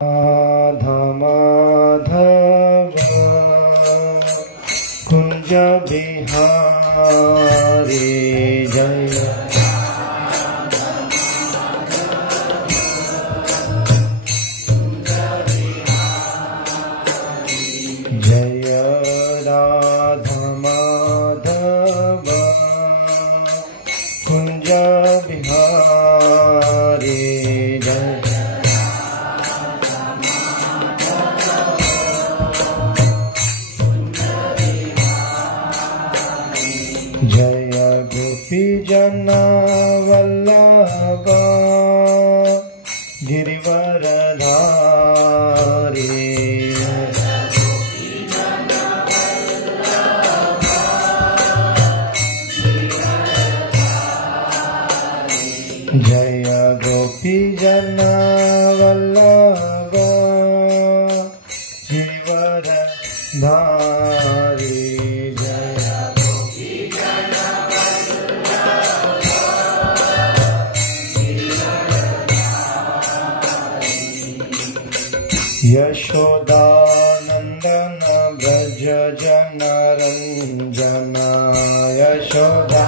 राधा माधव कुंज बिहारी जय जय राधा माधव कुंज बिहारी जय जय गोपी जना वल्लभ गिरिवरधारी जय गोपी जना वल्लभ गिरिवरधारी यशोदानंदन ब्रज जन रंजन यशोदा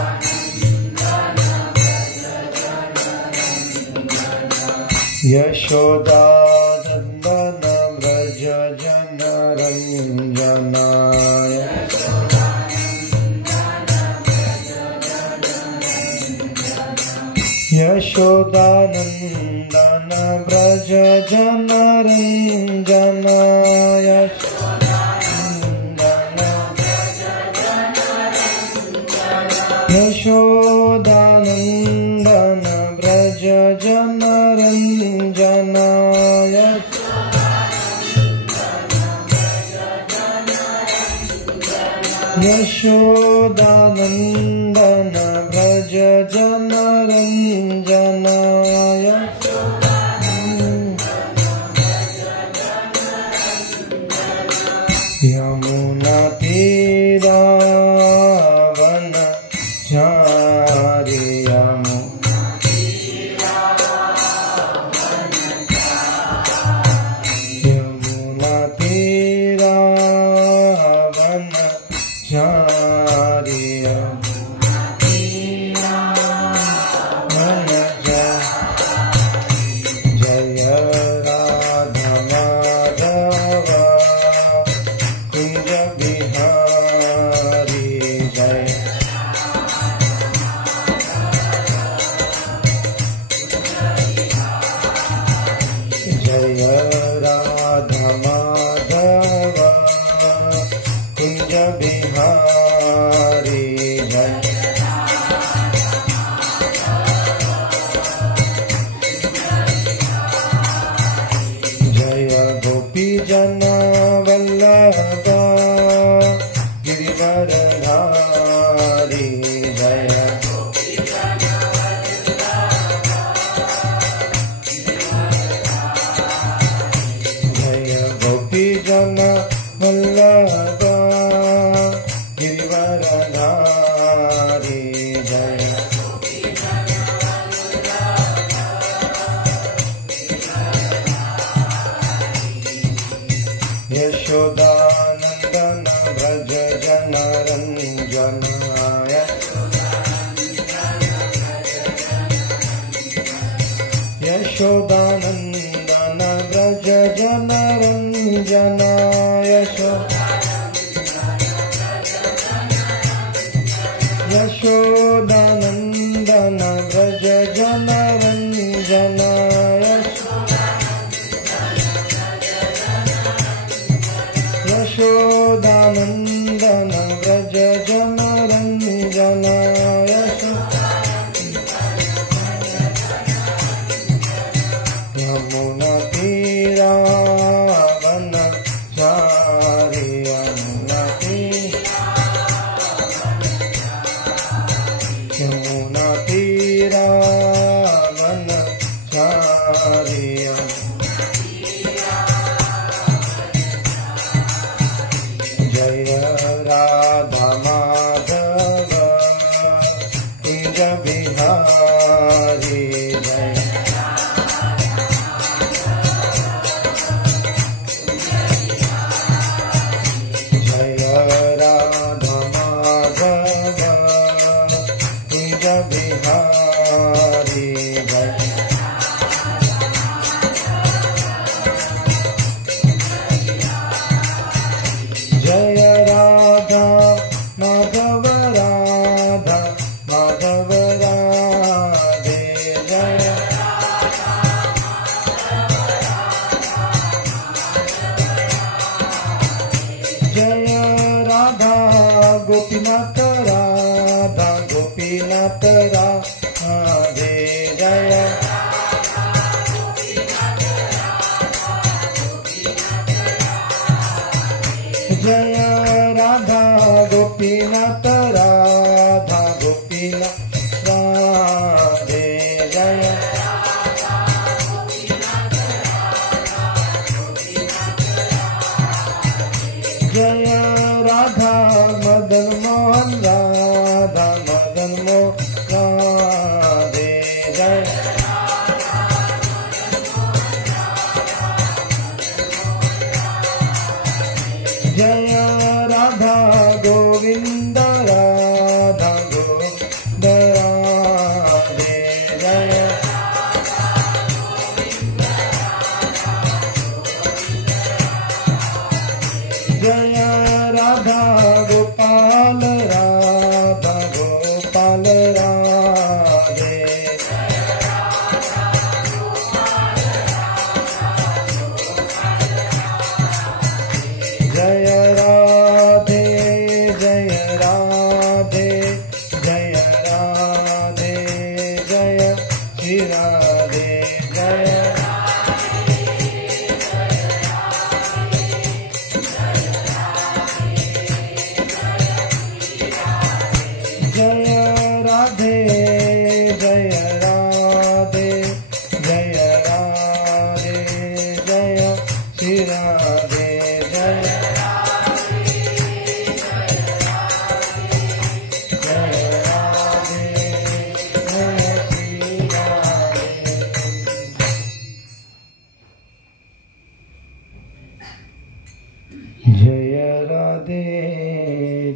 यशोदानंदन ब्रज जन रंजन यशोदानंदन ब्रज जन रंजन यशोदानंदन ब्रज जन रंजन यशोदानंदन ब्रज जन रंजन यमुना तीरा वन चारि यमुना तीरा वन चारि जय राधा माधव कुंज बिहारी जय जय राधा माधव कुंज बिहारी जय जय गोपी जना वल्लभ गिरिवरधारी जय जय गोपी जना वल्लभ गिरिवरधारी जय यशोदानंदन ब्रज जन रंजन यशोदानंदन ब्रज जन रंजन यशोदानंदन ब्रज जन रंजन यशोदानंदन ब्रज जन रंजन यमुना तीरा वन चारि यमुना तीरा वन चारि जय जय राधा गोपीनाथ राधा गोपीनाथ राधे जय जय राधा मदन मोहन राधा मदन मोहन राधे जय जय राधा गोविंद राधा गोविंद राधे जय जय राधा गोपाल राधा गोपाल राधे जय राधे जय राधे जय राधे जय श्री राधे जय जय राधे जय राधे जय राधे जय श्री राधे जय जय राधे जय श्री राधे जय राधे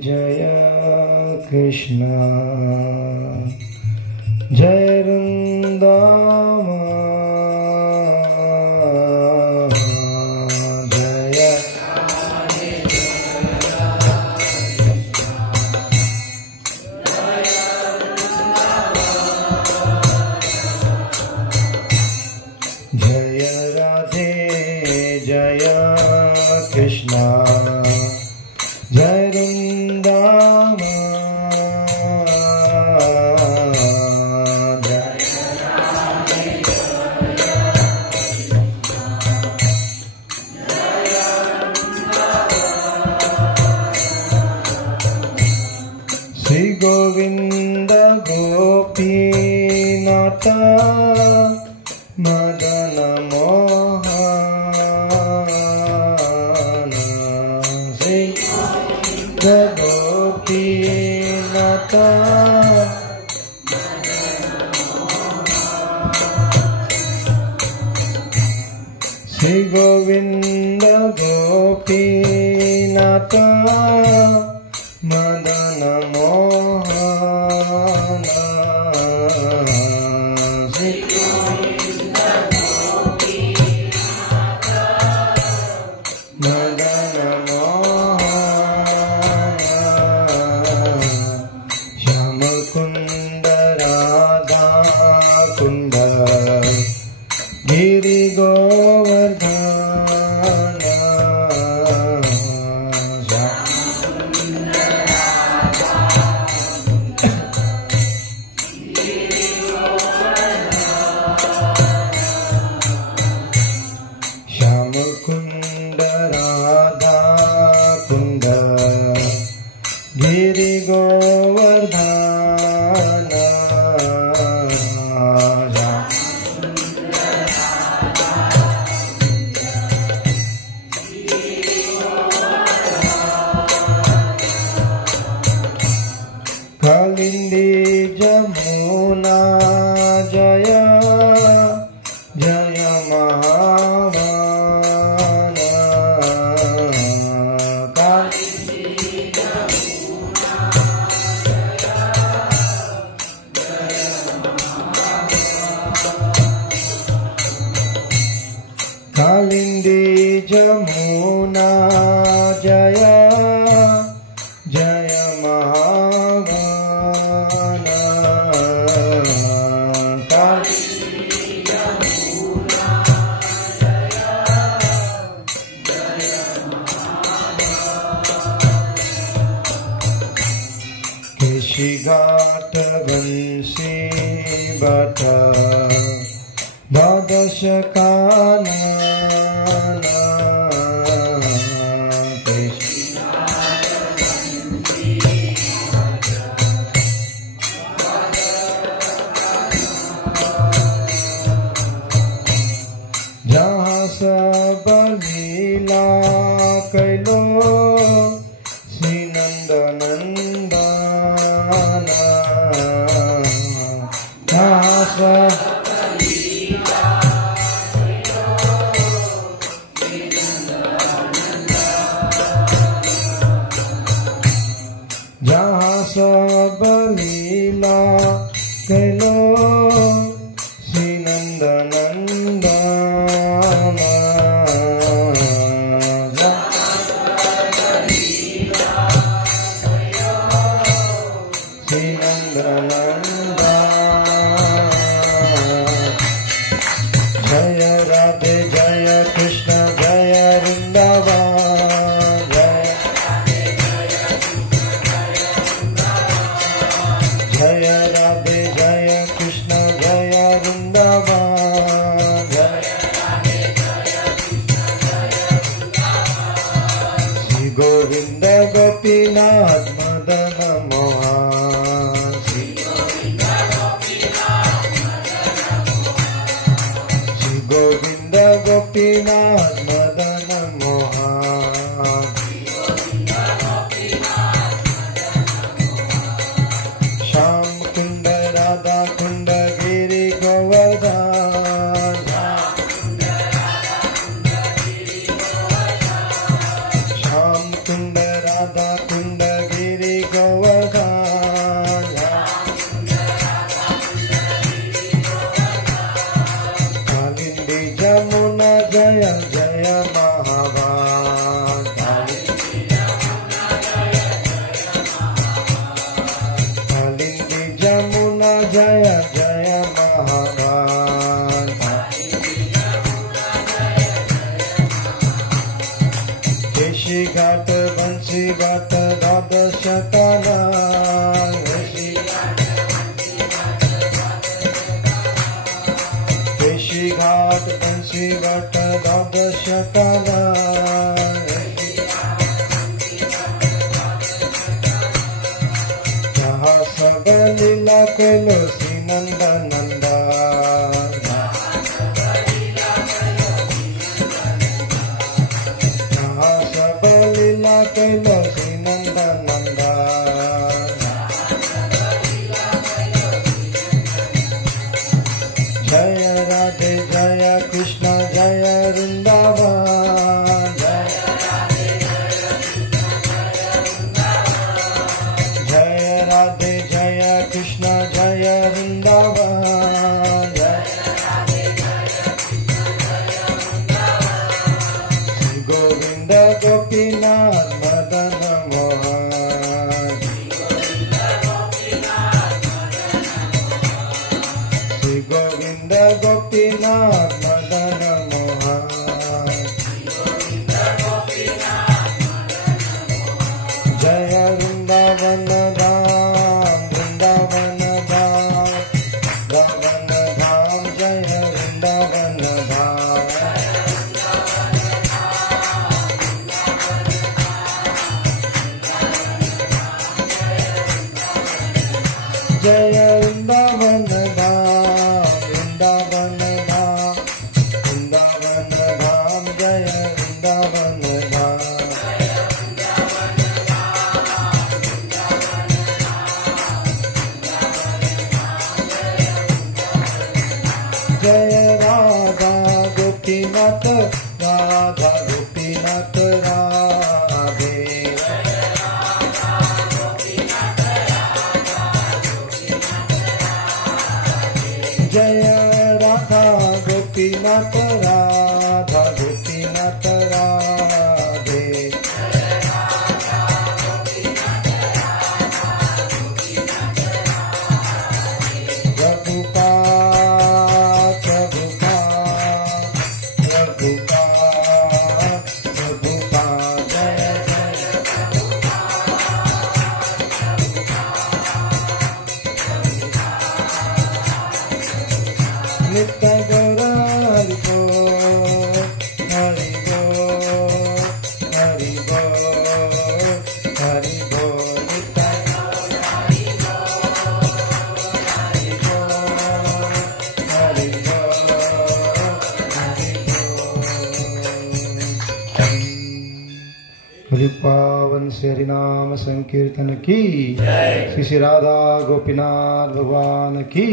जय कृष्ण जय वृंदावन जय जय राधे जय कृष्ण जय वृंदावन श्री गोविंद गोपीनाथ मदन मोहन श्री गोपीनाथ श्री गोविंद गोपीनाथ मदन मोहन श्री मदन मोहन श्याम कुंड राधा कुंड गिरि गोवर्धन श्याम कुंड राधा कुंड गिरि गोवर्धन कालिंदी जमुना जय जय महावन कालिंदी जमुना जय जय महावन केशी घाट बंसी बट द्वादश कानन केशी लीला कैलो श्री नंद नंदना दास जहाँ सब लीला कैलो श्री नंद नंदना श्री नंद नंदना जय राधे जय कृष्ण जय वृंदावन जय राधे जय कृष्ण जय वृंदावन श्री गोविंद गोपीनाथ मदन मोहन श्री गोविंद गोपीनाथ मदन मोहन श्याम कुंड राधा कुंड गिरि गोवर्धन श्याम कुंड राधा कुंड गिरि गोवर्धन कालिंदी जमुना जय जय महावान कालिंदी जमुना जय जय महावान केशी घाट बंसी घाट द्वादश काला केशी घाट बंसी घाट द्वादश काला जहाँ सब लीला कैलो श्री नंद नंदा जहाँ सब लीला कैलो श्री नंद नंदा जय राधे जय कृष्ण जय वृंदावन जय राधे जय कृष्ण जय वृंदावन श्री गोविंद गोपीनाथ मदन मोहन श्री गोविंद गोपीनाथ मदन मोहन जय वृंदावन धाम वृंदावन धाम वृंदावन धाम जय वृंदावन धाम जय वृंदावन धाम वृंदावन धाम वृंदावन धाम जय वृंदावन धाम जय राधा गोपीनाथ राधा गोपीनाथ राधे जय राधा गोपीनाथ राधा गोपीनाथ राधे रघुपाल रघुपाल रघुपाल श्री पावन श्री हरिनाम संकीर्तन की श्री श्री राधा गोपीनाथ भगवान की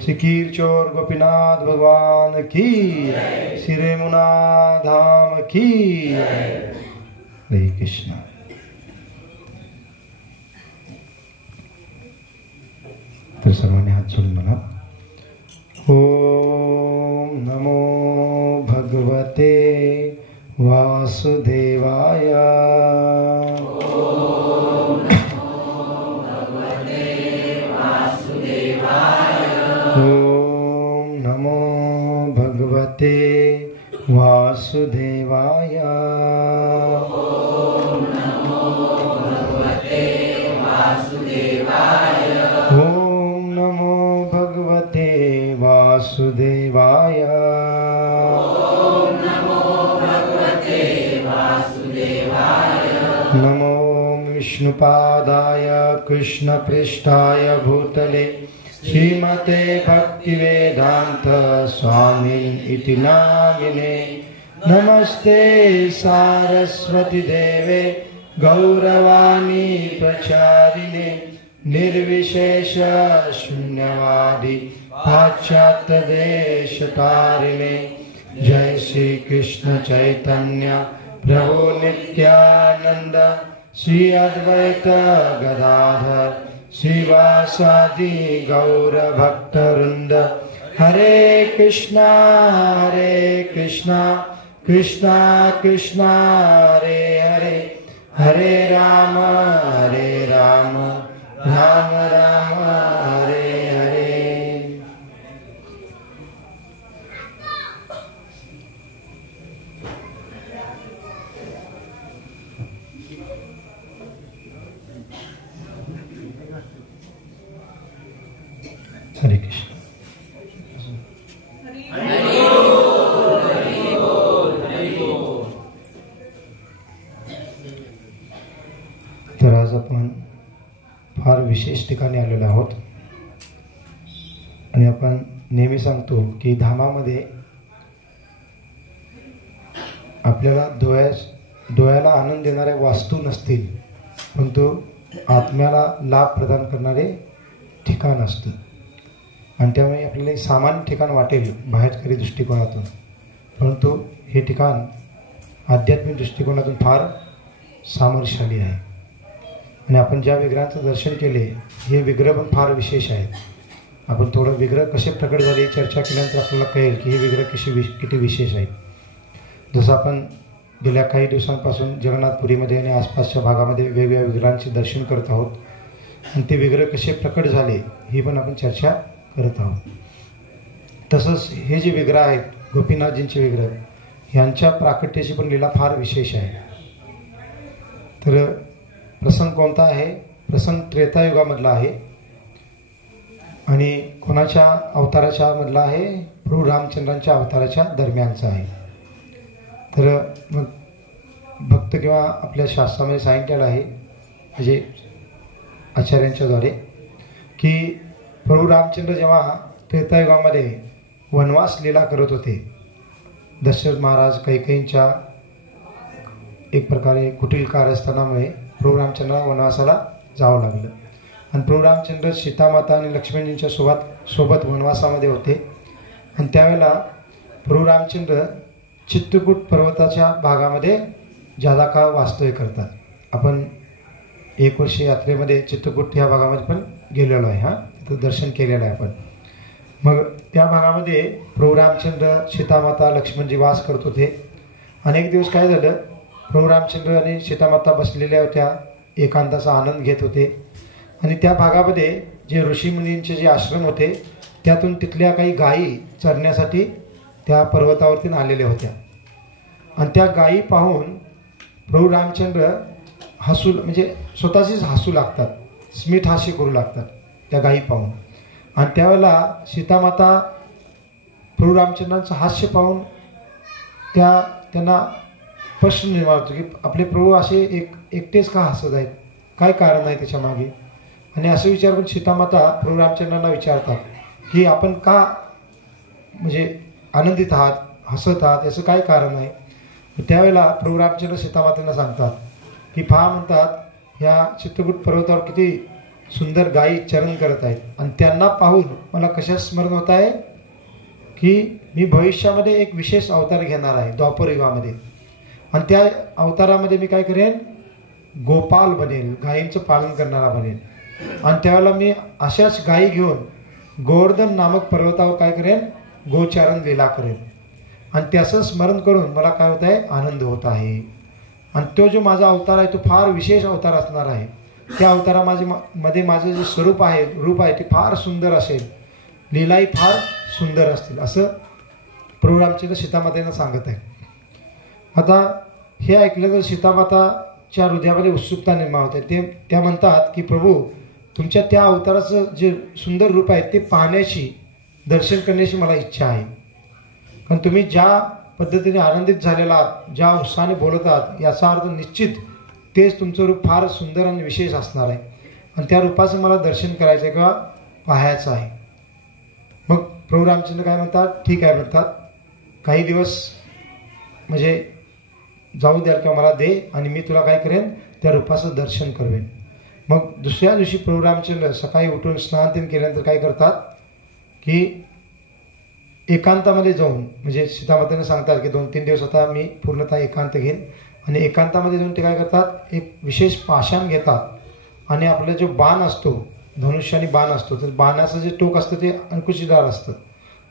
श्री कीरचोर गोपीनाथ भगवान की श्री रेमुना धाम की हरे कृष्ण। तर सर्वांनी हात जोडून म्हणा, ओम नमो भगवते वासुदेवाय। ओम नमो भगवते वासुदेवाय। वासुदेवाय। नमो विष्णुपादाय कृष्णपृष्ठाय भूतले श्रीमते भक्तिवेदांत स्वामी इति नामिने। नमस्ते सारस्वती देवे गौरवाणी प्रचारिणे निर्विशेष शून्यवादी पाश्चात्य देश तारिणे। जय श्री कृष्ण चैतन्य प्रभु नित्यानंद श्री अद्वैत गदाधर श्रीवासादि गौर भक्तवृंद। हरे कृष्णा कृष्णा कृष्णा हरे हरे, हरे राम राम राम हरे हरे। हरे कृष्ण। तर आज आपण फार विशेष ठिकाणी आलेलो आहोत आणि आपण नेहमी सांगतो की धामामध्ये आपल्याला डोळ्याला आनंद देणाऱ्या वास्तू नसतील, परंतु आत्म्याला लाभ प्रदान करणारे ठिकाण असतं आणि त्यामुळे आपल्याला एक सामान्य ठिकाण वाटेल बाहेरकरी दृष्टिकोनातून, परंतु हे ठिकाण आध्यात्मिक दृष्टिकोनातून फार सामर्थ्यशाली आहे। आणि आपण ज्या विग्रहांचं दर्शन केले हे विग्रह पण फार विशेष आहेत। आपण थोडं विग्रह कसे प्रकट झाले चर्चा केल्यानंतर आपल्याला कळेल की हे विग्रह किती विशेष आहेत। जसं आपण गेल्या काही दिवसांपासून जगन्नाथपुरीमध्ये आणि आसपासच्या भागामध्ये वेगवेगळ्या विग्रहांचे दर्शन करत आहोत आणि ते विग्रह कसे प्रकट झाले ही पण आपण चर्चा करत आहोत। तसंच हे जे विग्रह आहेत गोपीनाथजींचे विग्रह यांच्या प्राकट्याची पण लीला फार विशेष आहे। तर प्रसंग कोणता आहे? प्रसंग त्रेतायुगामधला आहे आणि कोणाच्या अवताराच्या मधला आहे? प्रभू रामचंद्रांच्या अवताराच्या दरम्यानचा आहे। तर मग भक्त किंवा आपल्या शास्त्रामध्ये सांगितलेलं आहे म्हणजे आचार्यांच्याद्वारे की प्रभू रामचंद्र जेव्हा त्रेतायुगामध्ये वनवास लीला करत होते, दशरथ महाराज कैकेयींच्या एक प्रकारे कुटील कारस्थानामुळे प्रभू रामचंद्राला वनवासाला जावं लागलं आणि प्रभू रामचंद्र सीतामाता आणि लक्ष्मणजींच्या सोबत वनवासामध्ये होते आणि त्यावेळेला प्रभू रामचंद्र चित्रकूट पर्वताच्या भागामध्ये जादा काळ वास्तव्य करतात। आपण एक वर्ष यात्रेमध्ये चित्रकूट या भागामध्ये पण गेलेलो आहे, तिथं दर्शन केलेलं आहे आपण। मग त्या भागामध्ये प्रभू रामचंद्र सीतामाता लक्ष्मणजी वास करत होते। अनेक दिवस काय झालं, प्रभू रामचंद्र आणि सीतामाता बसलेल्या होत्या, एकांताचा आनंद घेत होते आणि त्या भागामध्ये जे ऋषीमुनींचे जे आश्रम होते त्यातून तिथल्या काही गायी चरण्यासाठी त्या पर्वतावरती आलेल्या होत्या आणि त्या गायी पाहून प्रभू रामचंद्र हसू म्हणजे स्वतःशीच हसू लागतात, स्मित हास्य करू लागतात त्या गायी पाहून। आणि त्यावेळेला सीतामाता प्रभू रामचंद्रांचं हास्य पाहून त्यांना प्रश्न निर्माण होतो की आपले प्रभू असे एकटेच का हसत आहेत, काय कारण आहे त्याच्या मागे। आणि असं विचार करून सीतामाता प्रभू रामचंद्रांना विचारतात की आपण का म्हणजे आनंदित आहात, हसत आहात, याचं काय कारण आहे। त्यावेळेला प्रभू रामचंद्र सीतामातेला सांगतात की पहा म्हणतात ह्या चित्रकूट पर्वतावर किती सुंदर गायी चरण करत आहेत आणि त्यांना पाहून मला कशा स्मरण होत आहे की मी भविष्यामध्ये एक विशेष अवतार घेणार आहे द्वापर युगामध्ये आणि त्या अवतारामध्ये मी काय करेन गोपाल बनेल, गायींचं पालन करणारा बनेल आणि त्यावेळेला मी अशाच गायी घेऊन गोवर्धन नामक पर्वतावर काय करेन गोचारण लीला करेन आणि त्याचं स्मरण करून मला काय होत आहे आनंद होत आहे आणि तो जो माझा अवतार आहे तो फार विशेष अवतार असणार आहे. त्या अवतारामध्ये माझं जे स्वरूप आहे रूप आहे ते फार सुंदर असेल, लीलाही फार सुंदर असतील असं प्रभू रामचंद्र सीतामातेनं सांगत आहे. आता हे ऐकलं तर सीतामाताच्या हृदयामध्ये उत्सुकता निर्माण होते. त्या म्हणतात की प्रभू तुमच्या त्या अवताराचं जे सुंदर रूप आहे ते पाहण्याची दर्शन करण्याची मला इच्छा आहे. कारण तुम्ही ज्या पद्धतीने आनंदित झालेला आहात, ज्या उत्साहाने बोलत आहात याचा अर्थ निश्चित तेच तुमचं रूप फार सुंदर आणि विशेष असणार आहे आणि त्या रूपाचं मला दर्शन करायचं किंवा पाहायचं आहे. मग प्रभू रामचंद्र काय म्हणतात ठीक आहे म्हणतात काही दिवस म्हणजे जाऊ द्या किंवा मला दे आणि मी तुला काय करेन त्या रूपाचं दर्शन करवेन. मग दुसऱ्या दिवशी प्रभू रामचंद्र सकाळी उठून स्नान केल्यानंतर काय करतात की एकांतामध्ये जाऊन म्हणजे सीतामातेने सांगतात की 2-3 दिवस आता मी पूर्णतः एकांत घेईन आणि एकांतामध्ये जाऊन ते काय करतात एक विशेष पाषाण घेतात आणि आपला जो बाण असतो धनुष्याने बाण असतो तर बाणाचं जे टोक असतं ते अंकुशीदार असतं.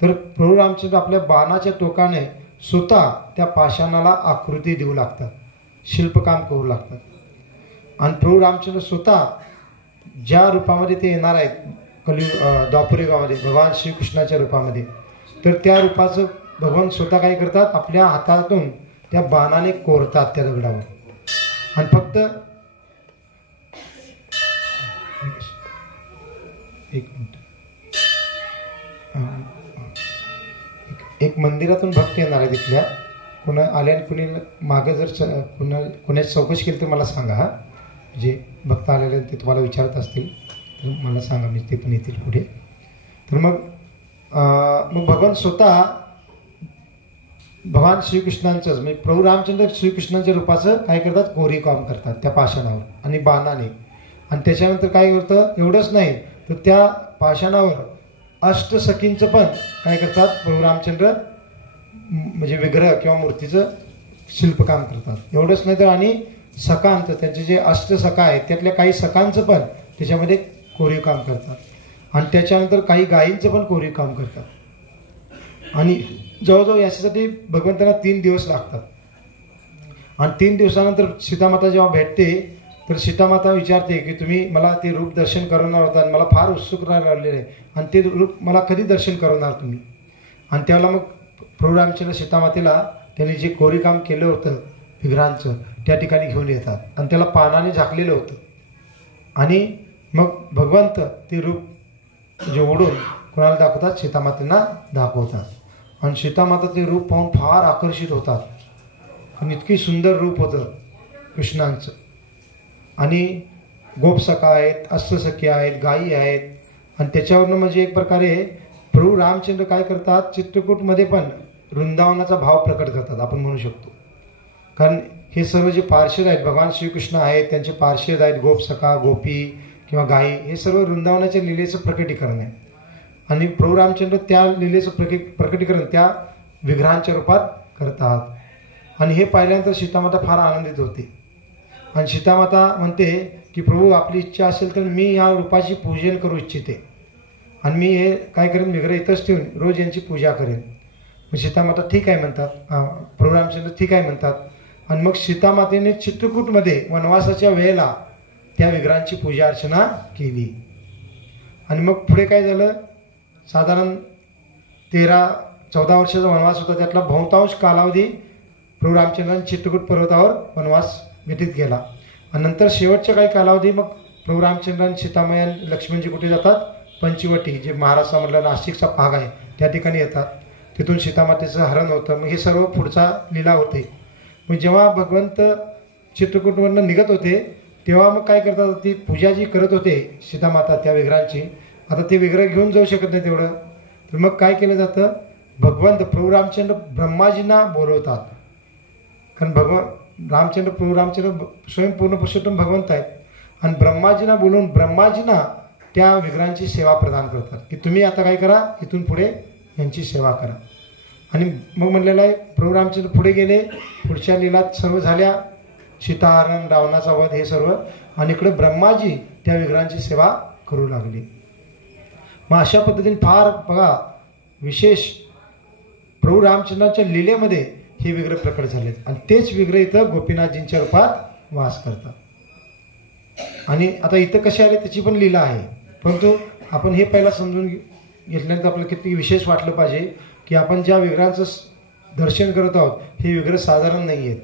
तर प्रभू रामचंद्र आपल्या बाणाच्या टोकाने स्वतः त्या पाषाणाला आकृती देऊ लागतात, शिल्पकाम करू लागतात आणि प्रभू रामचंद्र स्वतः ज्या रूपामध्ये ते येणार आहेत द्वापर युगामध्ये भगवान श्रीकृष्णाच्या रूपामध्ये तर त्या रूपाचं भगवान स्वतः काय करतात आपल्या हातातून त्या बाणाने कोरतात त्या दगडावर आणि फक्त एक मंदिरातून भक्त येणार आहे तिथल्या कोणा आल्याने कुणी मागं जर कोणाची चौकशी केली तर मला सांगा. जे भक्त आलेले ते तुम्हाला विचारत असतील तर मला सांगा मी ते पण येतील पुढे. तर मग भगवान स्वतः भगवान श्रीकृष्णांचंच म्हणजे प्रभू रामचंद्र श्रीकृष्णांच्या रूपाचं काय करतात कोरी काम करतात त्या पाषाणावर आणि बाणाने आणि त्याच्यानंतर काय करतं एवढंच नाही तर त्या पाषाणावर अष्टसखींचं पण काय करतात प्रभू रामचंद्र म्हणजे विग्रह किंवा मूर्तीचं शिल्पकाम करतात. एवढंच नाही तर आणि सखांचं त्यांचे जे अष्टसखा आहेत त्यातल्या काही सखांचं पण त्याच्यामध्ये कोरीव काम करतात आणि त्याच्यानंतर काही गायींचं पण कोरीव काम करतात आणि जवळजवळ याच्यासाठी भगवंतांना 3 दिवस लागतात आणि 3 दिवसानंतर सीतामाता जेव्हा भेटते तर सीतामाता विचारते की तुम्ही मला ते रूप दर्शन करवणार होता आणि मला फार उत्सुकता लागलेलं आहे आणि ते रूप मला कधी दर्शन करवणार तुम्ही. आणि त्यावेळेला मग प्रभू रामचंद्र सीतामातेला त्यांनी जे कोरीवकाम केलं होतं विग्रहांचं त्या ठिकाणी घेऊन येतात आणि त्याला पानाने झाकलेलं होतं आणि मग भगवंत ते रूप जे ओढून कोणाला दाखवतात सीतामातेंना दाखवतात आणि सीतामाता ते रूप पाहून फार आकर्षित होतात आणि इतकी सुंदर रूप होतं कृष्णांचं आणि गोपसखा आहेत, अष्टसखी आहेत, गायी आहेत आणि त्याच्यावरनं म्हणजे एक प्रकारे प्रभू रामचंद्र काय करतात चित्रकूटमध्ये पण वृंदावनाचा भाव प्रकट करतात आपण म्हणू शकतो. कारण हे सर्व जे पार्षद आहेत भगवान श्रीकृष्ण आहेत त्यांचे पार्षद आहेत गोपसखा गोपी किंवा गायी हे सर्व वृंदावनाच्या लीलेचं प्रकटीकरण आहे आणि प्रभू रामचंद्र त्या लीलेचं प्रकटीकरण त्या विग्रहांच्या रूपात करतात आणि हे पाहिल्यानंतर सीतामाता फार आनंदित होते आणि सीतामाता म्हणते की प्रभू आपली इच्छा असेल तर मी या रूपाची पूजन करू इच्छिते आणि मी हे काय करेन विग्रह इथंच ठेवून रोज यांची पूजा करेन. मग सीतामाता ठीक आहे म्हणतात, प्रभू रामचंद्र ठीक आहे म्हणतात आणि मग सीतामातेने चित्रकूटमध्ये वनवासाच्या वेळेला त्या विग्रहांची पूजा अर्चना केली आणि मग पुढे काय झालं साधारण 13-14 वर्षाचा वनवास होता त्यातला बहुतांश कालावधी प्रभू रामचंद्रांनी चित्रकूट पर्वतावर वनवास व्यतीत केला आणि नंतर शेवटच्या काही कालावधी मग प्रभू रामचंद्रांनी सीतामाया लक्ष्मणजी कुठे जातात पंचवटी जे महाराष्ट्रामधला नाशिकचा भाग आहे त्या ठिकाणी येतात तिथून सीतामातेचं हरण होतं. मग हे सर्व पुढचा लीला होते. मग जेव्हा भगवंत चित्रकूटवरनं निघत होते तेव्हा मग काय करतात ती पूजा जी करत होते सीतामाता त्या विग्रहांची आता ते विग्रह घेऊन जाऊ शकत नाही तेवढं तर मग काय केलं जातं भगवंत प्रभू रामचंद्र ब्रह्माजींना बोलवतात कारण रामचंद्र प्रभू रामचंद्र स्वयं पूर्ण पुरुषोत्तम भगवंत आहेत आणि ब्रह्माजींना बोलून ब्रह्माजींना त्या विग्रहांची सेवा प्रदान करतात की तुम्ही आता काय करा, इथून पुढे यांची सेवा करा. आणि मग म्हणलेलं आहे प्रभू रामचंद्र पुढे गेले, पुढच्या लीलात सर्व झाल्या, सीताहरण, रावणाचा वध हे सर्व, आणि इकडे ब्रह्माजी त्या विग्रहांची सेवा करू लागले. मग अशा पद्धतीने फार बघा विशेष प्रभू रामचंद्राच्या लीलेमध्ये हे विग्रह प्रकट झालेत आणि तेच विग्रह इथं गोपीनाथजींच्या रूपात वास करतात. आणि आता इथं कसे आले त्याची पण लीला आहे, परंतु आपण हे पहिला समजून घेतल्यानंतर आपल्याला किती विशेष वाटलं पाहिजे की आपण ज्या विग्रहांचं दर्शन करत आहोत हे विग्रह साधारण नाही आहेत.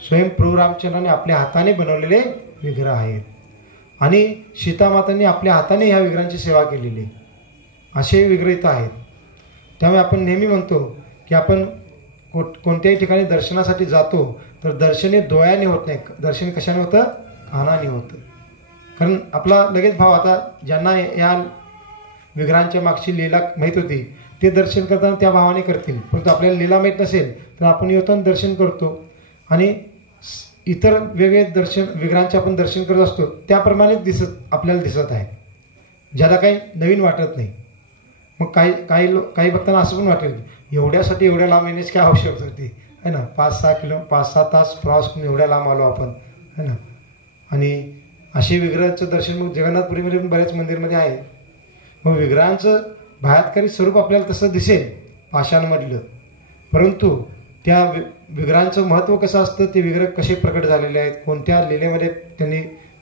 स्वयं प्रभू रामचंद्राने आपल्या हाताने बनवलेले विग्रह आहेत आणि सीतामातांनी आपल्या हाताने ह्या विग्रहांची सेवा केलेली असे विग्रह इथं आहेत. त्यामुळे आपण नेहमी म्हणतो की आपण कोणत्याही ठिकाणी दर्शनासाठी जातो तर दर्शन हे डोळ्याने होत नाही, दर्शन कशाने होतं, कानाने होतं. कारण आपला लगेच भाव, आता ज्यांना या विग्रहांच्या मागची लीला माहीत होती ते दर्शन करताना त्या भावाने करतील, परंतु आपल्याला लीला माहीत नसेल तर आपण येताना दर्शन करतो आणि इतर वेगळे दर्शन विग्रहांचे आपण दर्शन करत असतो त्याप्रमाणे आपल्याला दिसत आहे, ज्याला काही नवीन वाटत नाही. मग काही भक्तांना असं पण वाटेल एवढ्यासाठी एवढ्या लांब येण्याची काय आवश्यकता होती है ना, 5-6 तास प्रवास करून एवढ्या लांब आलो आपण है ना. आणि असे विग्रहांचं दर्शन मग जगन्नाथपुरीमध्ये पण बऱ्याच मंदिरमध्ये आहे. मग विग्रहांचं बाह्यात्कारी स्वरूप आपल्याला तसं दिसेल पाषाणमधलं, परंतु त्या विग्रहांचं महत्त्व कसं असतं, ते विग्रह कसे प्रकट झालेले आहेत, कोणत्या लीलेमध्ये त्यांनी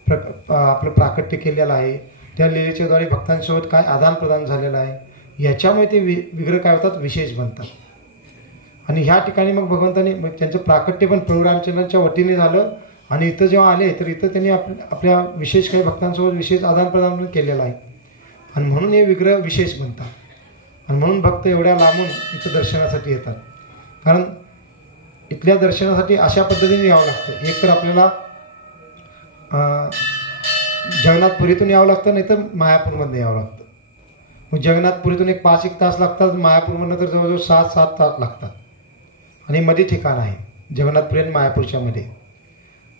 आपलं प्राकट्य केलेलं आहे, त्या लीलेच्याद्वारे भक्तांसोबत काय आदान प्रदान झालेलं आहे, याच्यामुळे ते विग्रह काय होतात, विशेष बनतात. आणि ह्या ठिकाणी मग भगवंतांनी मग त्यांचं प्राकट्य पण प्रभू रामचंद्रांच्या वतीने झालं आणि इथं जेव्हा आले तर इथं त्यांनी आपल्या विशेष काही भक्तांसोबत विशेष आदान प्रदान पण केलेलं आहे आणि म्हणून हे विग्रह विशेष बनतात आणि म्हणून भक्त एवढ्या लांबून इथं दर्शनासाठी येतात. कारण इथल्या दर्शनासाठी अशा पद्धतीने यावं लागतं, एक तर आपल्याला जगन्नाथपुरीतून यावं लागतं, नाही तर मायापूरमधनं यावं लागतं. मग जगन्नाथपुरीतून 5-1 तास लागतात, मायापूरमधनं तर जवळजवळ 7-7 तास लागतात आणि मध्ये ठिकाण आहे जगन्नाथपुरी आणि मायापूरच्या मध्ये.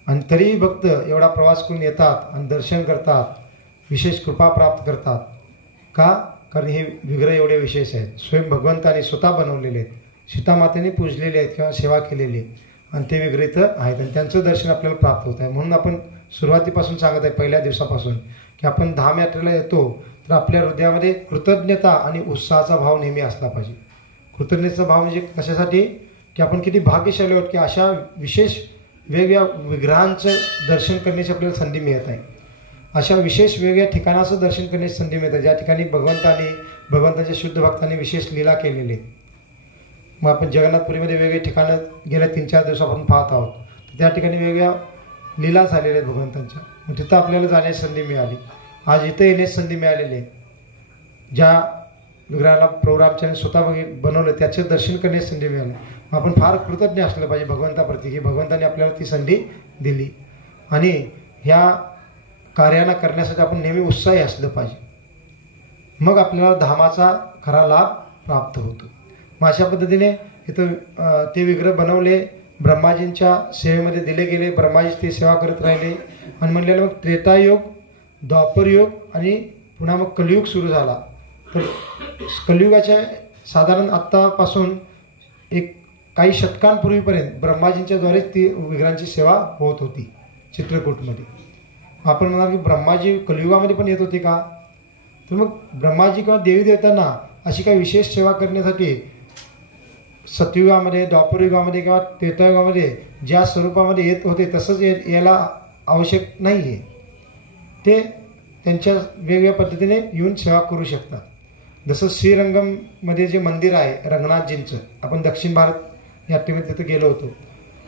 आणि तरीही भक्त एवढा प्रवास करून येतात आणि दर्शन करतात, विशेष कृपा प्राप्त करतात. का? कारण हे विग्रह एवढे विशेष आहेत, स्वयं भगवंताने स्वतः बनवलेले आहेत, सीतामातेने पूजलेले आहेत किंवा सेवा केलेली आणि ते विग्रह इथं आहेत आणि त्यांचं दर्शन आपल्याला प्राप्त होत आहे. म्हणून आपण सुरुवातीपासून सांगत आहे पहिल्या दिवसापासून की आपण धाम यात्रेला येतो तर आपल्या हृदयामध्ये कृतज्ञता आणि उत्साहाचा भाव नेहमी असला पाहिजे. कृतज्ञतेचा भाव म्हणजे कशासाठी की आपण किती भाग्यशाली आहोत की अशा विशेष वेगवेगळ्या विग्रहांचं दर्शन करण्याची आपल्याला संधी मिळत आहे, अशा विशेष वेगवेगळ्या ठिकाणाचं दर्शन करण्याची संधी मिळते ज्या ठिकाणी भगवंताच्या शुद्ध भक्तांनी विशेष लीला केलेली आहे. मग आपण जगन्नाथपुरीमध्ये वेगवेगळी ठिकाणं गेल्या 3-4 दिवसापासून पाहत आहोत, तर त्या ठिकाणी वेगवेगळ्या लीला झालेल्या आहेत भगवंतांच्या. मग तिथं आपल्याला जाण्याची संधी मिळाली, आज इथं येण्याची संधी मिळालेली आहे. ज्या विग्रहाला प्रभू रामचंद्रांनी स्वतः बनवलं त्याचे दर्शन करण्याची संधी मिळाली. आपण फार कृतज्ञ असलं पाहिजे भगवंताप्रती की भगवंताने आपल्याला ती संधी दिली आणि ह्या कार्यांना करण्यासाठी आपण नेहमी उत्साही असलं पाहिजे, मग आपल्याला धामाचा खरा लाभ प्राप्त होतो. मग अशा पद्धतीने इथं ते विग्रह बनवले, ब्रह्माजींच्या सेवेमध्ये दिले गेले, ब्रह्माजी ते सेवा करत राहिले आणि म्हणलेलं मग त्रेतायुग, द्वापरयुग आणि पुन्हा मग कलियुग सुरू झाला. तर कलियुगाच्या साधारण आत्तापासून काही शतकांपूर्वीपर्यंत ब्रह्माजींच्याद्वारेच ती विग्रहांची सेवा होत होती चित्रकूटमध्ये. आपण म्हणाल की ब्रह्माजी कलियुगामध्ये पण येत होते का, तर मग ब्रह्माजी किंवा देवी देवतांना अशी काही विशेष सेवा करण्यासाठी सतयुगामध्ये, द्वापरयुगामध्ये किंवा त्रेतायुगामध्ये ज्या स्वरूपामध्ये येत होते तसंच यायला आवश्यक नाही आहे. ते त्यांच्या वेगवेगळ्या पद्धतीने येऊन सेवा करू शकतात. जसं श्रीरंगममध्ये जे मंदिर आहे रंगनाथजींचं, आपण दक्षिण भारत यात्रेमध्ये तिथं गेलो होतो,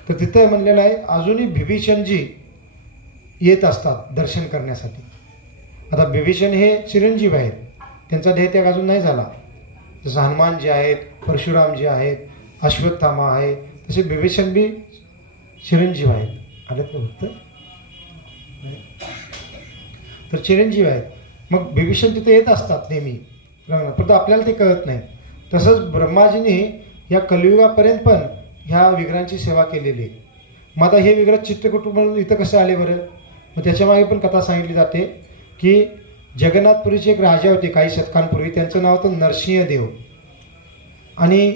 तर तिथं म्हणलेलं आहे अजूनही बिभीषणजी येत असतात दर्शन करण्यासाठी. आता बिभीषण हे चिरंजीव आहेत, त्यांचा देहत्याग अजून नाही झाला. जसं हनुमानजी आहेत, परशुरामजी आहेत, अश्वत्थामा आहे, तसे बिभीषण बी चिरंजीव आहेत. आलेत का फक्त तर चिरंजीव आहेत. मग बिभीषण तिथे येत असतात नेहमी, परंतु आपल्याला ते कळत नाही. तसंच ब्रह्माजींनी या कलियुगापर्यंत पण ह्या विग्रहांची सेवा केलेली आहे. मग आता हे विग्रह चित्रकूट म्हणून इथं कसं आले बरं? मग त्याच्यामागे पण कथा सांगितली जाते की जगन्नाथपुरीचे एक राजा होते काही शतकांपूर्वी, त्यांचं नाव होतं नरसिंहदेव. आणि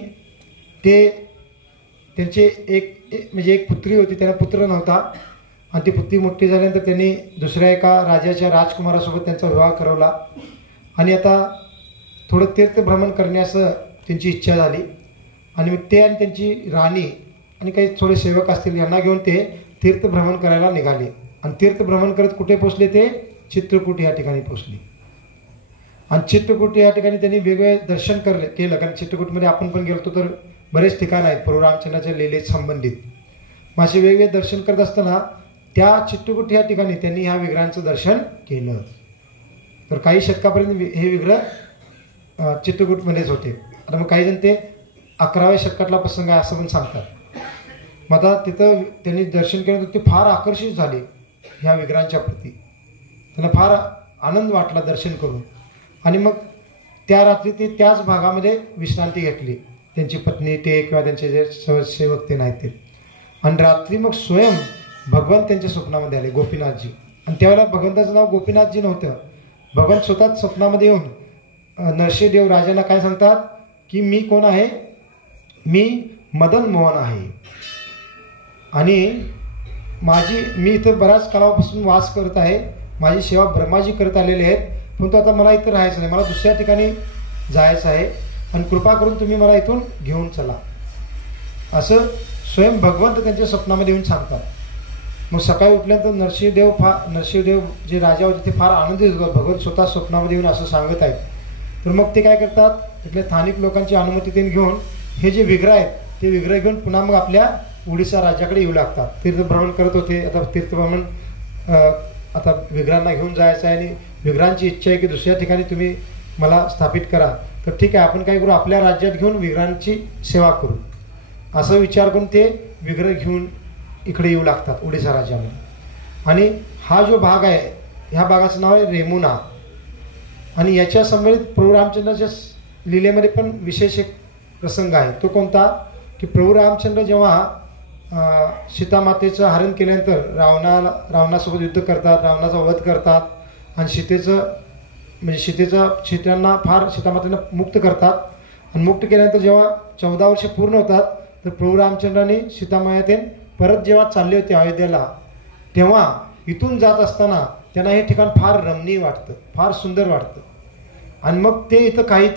ते त्यांचे एक पुत्री होती, त्यांना पुत्र नव्हता. आणि ती पुत्री मोठी झाल्यानंतर त्यांनी दुसऱ्या एका राजाच्या राजकुमारासोबत त्यांचा विवाह करवला. आणि आता थोडं तीर्थभ्रमण करण्याचं त्यांची इच्छा झाली. आणि मग ते आणि त्यांची राणी आणि काही थोडे सेवक असतील यांना घेऊन ते तीर्थभ्रमण करायला निघाले. आणि तीर्थभ्रमण करत कुठे पोचले? ते चित्रकूट या ठिकाणी पोचले. आणि चित्रकूट या ठिकाणी त्यांनी वेगवेगळे दर्शन केलं. कारण चित्रकूटमध्ये आपण पण गेलो तर बरेच ठिकाण आहेत प्रभू रामचंद्राच्या लीलेत संबंधित. मग असे वेगवेगळे दर्शन करत असताना त्या चित्रकूट या ठिकाणी त्यांनी ह्या विग्रहांचं दर्शन केलं. तर काही शतकापर्यंत हे विग्रह चित्रकूटमध्येच होते. आता मग काही जण ते 11व्या शतकातला प्रसंग आहे असं पण सांगतात. मग आता तिथं त्यांनी दर्शन केल्यानंतर ते फार आकर्षित झाले ह्या विग्रहांच्या प्रती. त्यांना फार आनंद वाटला दर्शन करून. आणि मग त्या रात्री ते त्याच भागामध्ये विश्रांती घेतली, त्यांची पत्नी ते किंवा त्यांचे जे सेवक ते नाहीत ते. आणि रात्री मग स्वयं भगवान त्यांच्या स्वप्नामध्ये आले, गोपीनाथजी. आणि त्यावेळेला भगवंताचं नाव गोपीनाथजी नव्हतं. भगवान स्वतःच स्वप्नामध्ये येऊन नरसिंहदेव राजांना काय सांगतात की मी कोण आहे? मी मदन मोहन आहे. आणि मी इथं बऱ्याच काळापासून वास करत आहे, माझी सेवा ब्रह्माजी करत आलेले आहेत, परंतु आता मला इथं राहायचं नाही, मला दुसऱ्या ठिकाणी जायचं आहे. आणि कृपा करून तुम्ही मला इथून घेऊन चला, असं स्वयं भगवंत त्यांच्या स्वप्नामध्ये येऊन सांगतात. मग सकाळी उठल्यानंतर नरसिंहदेव जे राजा होते ते फार आनंदित होतात, भगवंत स्वतः स्वप्नामध्ये येऊन असं सांगत आहेत. तर मग ते काय करतात, तिथल्या स्थानिक लोकांची अनुमती त्यांनी घेऊन हे जे विग्रह आहेत ते विग्रह घेऊन पुन्हा मग आपल्या ओडिसा राज्याकडे येऊ लागतात. तीर्थभ्रमण करत होते. आता तीर्थभ्रमण आता विग्रहांना घेऊन जायचं आहे आणि विग्रहांची इच्छा आहे की दुसऱ्या ठिकाणी तुम्ही मला स्थापित करा. तर ठीक आहे, आपण काय करू, आपल्या राज्यात घेऊन विग्रहांची सेवा करू, असं विचार करून ते विग्रह घेऊन इकडे येऊ लागतात ओडिसा राज्यामध्ये. आणि हा जो भाग आहे ह्या भागाचं नाव आहे रेमुना. आणि याच्या संबंधित प्रभू रामचंद्राच्या लीलेमध्ये पण विशेष एक प्रसंग आहे. तो कोणता की प्रभू रामचंद्र जेव्हा सीतामातेचं हरण केल्यानंतर रावणासोबत युद्ध करतात, रावणाचा वध करतात आणि सीतामातेला मुक्त करतात. आणि मुक्त केल्यानंतर जेव्हा 14 वर्ष पूर्ण होतात तर प्रभू रामचंद्रांनी सीतामाते परत जेव्हा चालले होते अयोध्येला, तेव्हा इथून जात असताना त्यांना हे ठिकाण फार रमणीय वाटतं, फार सुंदर वाटतं. आणि मग ते इथं काही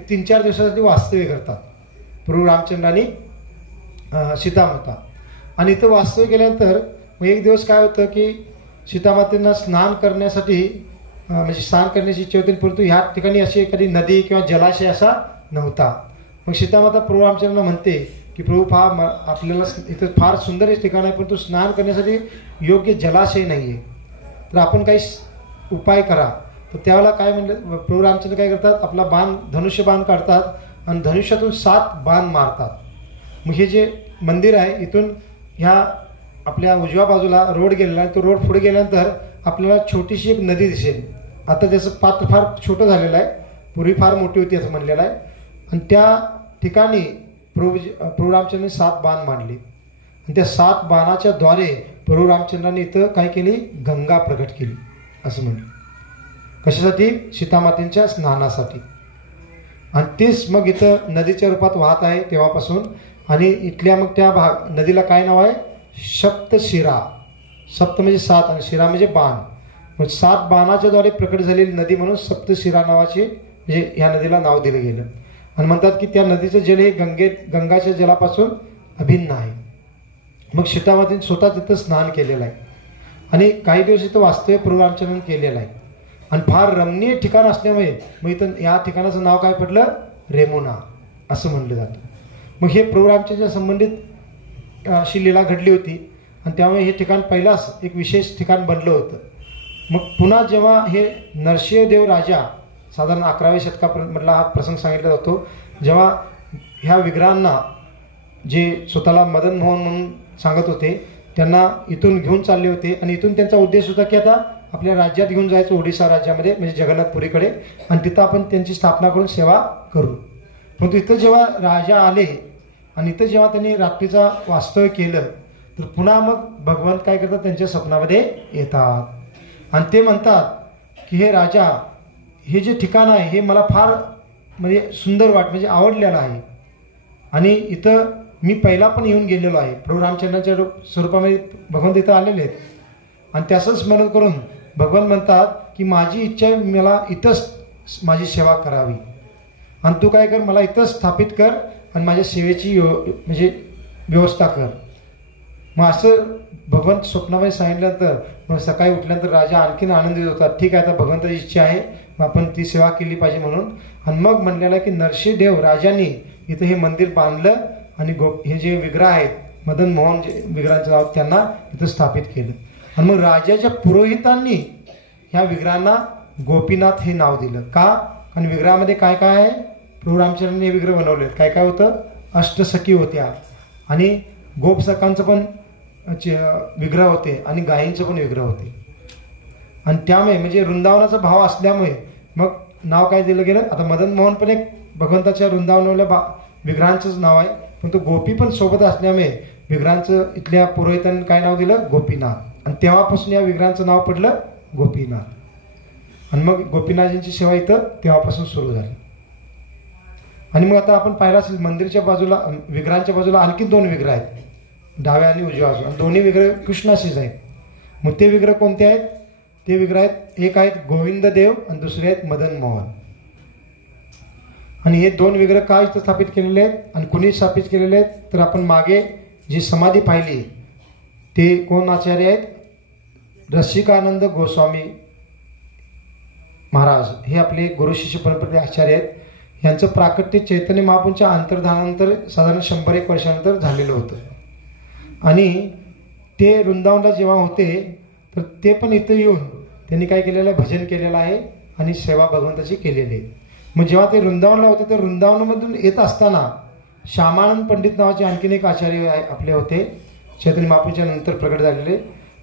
3-4 दिवसासाठी वास्तव्य करतात प्रभू रामचंद्रांनी सीतामाता. आणि इथं वास्तव्य केल्यानंतर मग एक दिवस काय होतं की सीतामातेंना स्नान करण्यासाठी स्नान करण्याची इच्छा होती, परंतु ह्या ठिकाणी अशी एखादी नदी किंवा जलाशय असा नव्हता. मग सीतामाता प्रभू रामचंद्रांना म्हणते की प्रभू आपल्याला इथं फार सुंदर हे ठिकाण आहे, परंतु स्नान करण्यासाठी योग्य जलाशय नाही आहे, तर आपण काही उपाय करा. तर त्यावेळेला काय म्हणलं, प्रभू रामचंद्र काय करतात, आपला धनुष्य बाण काढतात आणि धनुष्यातून 7 बाण मारतात. मग हे जे मंदिर आहे इथून ह्या आपल्या उजव्या बाजूला रोड गेलेला आहे, तो रोड पुढे गेल्यानंतर आपल्याला छोटीशी एक नदी दिसेल. आता त्याचं पात्र फार छोटं झालेलं आहे, पूर्वी फार मोठी होती असं म्हणलेलं आहे. आणि त्या ठिकाणी प्रभू रामचंद्रांनी 7 बाण मारले. आणि त्या 7 बाणाच्या द्वारे प्रभू रामचंद्रांनी इथं काय केली, गंगा प्रकट केली असं म्हणलं. कशासाठी? सीतामातेंच्या स्नानासाठी. आणि तीच मग इथं नदीच्या रूपात वाहत आहे तेव्हापासून. आणि इथल्या मग त्या नदीला काय नाव आहे, सप्तशिरा. सप्त म्हणजे 7 आणि शिरा म्हणजे बाण. मग 7 बाणाच्या द्वारे प्रकट झालेली नदी म्हणून सप्तशिरा नावाचे म्हणजे ह्या नदीला नाव दिलं गेलं. आणि म्हणतात की त्या नदीचं जल हे गंगाच्या जलापासून अभिन्न आहे. मग सीतामातेने स्वतः तिथं स्नान केलेलं आहे आणि काही दिवस इथं वास्तव्य प्रभू रामचंद्रांनी केलेलं आहे. आणि फार रमणीय ठिकाण असल्यामुळे मग इथं या ठिकाणाचं नाव काय पडलं, रेमुना असं म्हणलं जातं. मग हे प्रभू रामचंद्राच्या संबंधित अशी लीला घडली होती आणि त्यामुळे हे ठिकाण पहिलाच एक विशेष ठिकाण बनलं होतं. मग पुन्हा जेव्हा हे नरसिंहदेव राजा साधारण 11व्या शतकापर्यंत मधला हा प्रसंग सांगितला जातो, जेव्हा ह्या विग्रहांना जे स्वतःला मदन मोहन म्हणून सांगत होते त्यांना इथून घेऊन चालले होते. आणि इथून त्यांचा उद्देश होता की आता आपल्या राज्यात घेऊन जायचं ओडिसा राज्यामध्ये म्हणजे जगन्नाथपुरीकडे, आणि तिथं आपण त्यांची स्थापना करून सेवा करू. परंतु इथं जेव्हा राजा आले आणि इथं जेव्हा त्यांनी रात्रीचा वास्तव्य केलं तर पुन्हा मग भगवंत काय करतात, त्यांच्या स्वप्नामध्ये येतात आणि ते म्हणतात की हे राजा, हे जे ठिकाण आहे हे मला फार म्हणजे सुंदर म्हणजे आवडलेलं आहे आणि इथं मी पहिला पण येऊन गेलेलो आहे. प्रभू रामचंद्रांच्या स्वरूपामध्ये भगवंत इथं आलेले आहेत आणि त्याचं स्मरण करून भगवान म्हणतात की माझी इच्छा आहे, मला इथंच माझी सेवा करावी आणि तू काय कर, मला इथंच स्थापित कर आणि माझ्या सेवेची म्हणजे व्यवस्था कर. मग असं भगवंत स्वप्नामध्ये सांगितल्यानंतर मग सकाळी उठल्यानंतर राजा आणखीन आनंदित होतात. ठीक आहे, आता भगवंताची इच्छा आहे, मग आपण ती सेवा केली पाहिजे म्हणून. आणि मग म्हणलेलं की नरसिंहदेव राजांनी इथं हे मंदिर बांधलं आणि हे जे विग्रह आहेत मदन मोहन जे विग्रहांचं नाव त्यांना इथं स्थापित केलं. आणि मग राजाच्या पुरोहितांनी ह्या विग्रहांना गोपीनाथ हे नाव दिलं. का? कारण विग्रहामध्ये काय काय आहे, प्रभू रामचंद्रांनी हे विग्रह बनवले. काय काय होतं, अष्टसखी होत्या आणि गोपसखांचं पण विग्रह होते आणि गायींचे पण विग्रह होते. आणि त्यामुळे म्हणजे वृंदावनाचा भाव असल्यामुळे मग नाव काय दिलं गेलं. आता मदन मोहन पण एक भगवंताच्या वृंदावनाला विग्रहांचंच नाव आहे, पण तो गोपी पण सोबत असल्यामुळे विग्रहांचं इथल्या पुरोहितांनी काय नाव दिलं, गोपीनाथ. आणि तेव्हापासून या विग्रहांचं नाव पडलं गोपीनाथ. आणि मग गोपीनाथजींची सेवा इथं तेव्हापासून सुरू झाली. आणि मग आता आपण पाहिलं असेल मंदिरच्या बाजूला विग्रहांच्या बाजूला आणखी 2 विग्रह आहेत, डाव्या आणि उजव्या बाजूला, आणि दोन्ही विग्रह कृष्णाशीच आहेत. मग ते विग्रह कोणते आहेत, ते विग्रह आहेत, एक आहेत गोविंद देव आणि दुसरे आहेत मदन मोहन. आणि हे 2 विग्रह का इथं स्थापित केलेले आहेत आणि कुणी स्थापित केलेले आहेत, तर आपण मागे जी समाधी पाहिली ते कोण आचार्य आहेत, रसिकानंद गोस्वामी महाराज, हे आपले गुरु शिष्य परंपरेचे आचार्य आहेत. यांचं प्राकट्य चैतन्य महाप्रभूंच्या अंतर्धानानंतर साधारण 100-1 वर्षानंतर झालेलं होतं. आणि ते वृंदावनला जेव्हा होते तर ते पण इथं येऊन त्यांनी काय केलेलं आहे, भजन केलेलं आहे आणि सेवा भगवंताची केलेली आहे. मग जेव्हा ते वृंदावनला होते तर वृंदावनामधून येत असताना श्यामानंद पंडित नावाचे आणखीन एक आचार्य आपले होते, चैतन्य महाप्रभूंच्या नंतर प्रकट झालेले.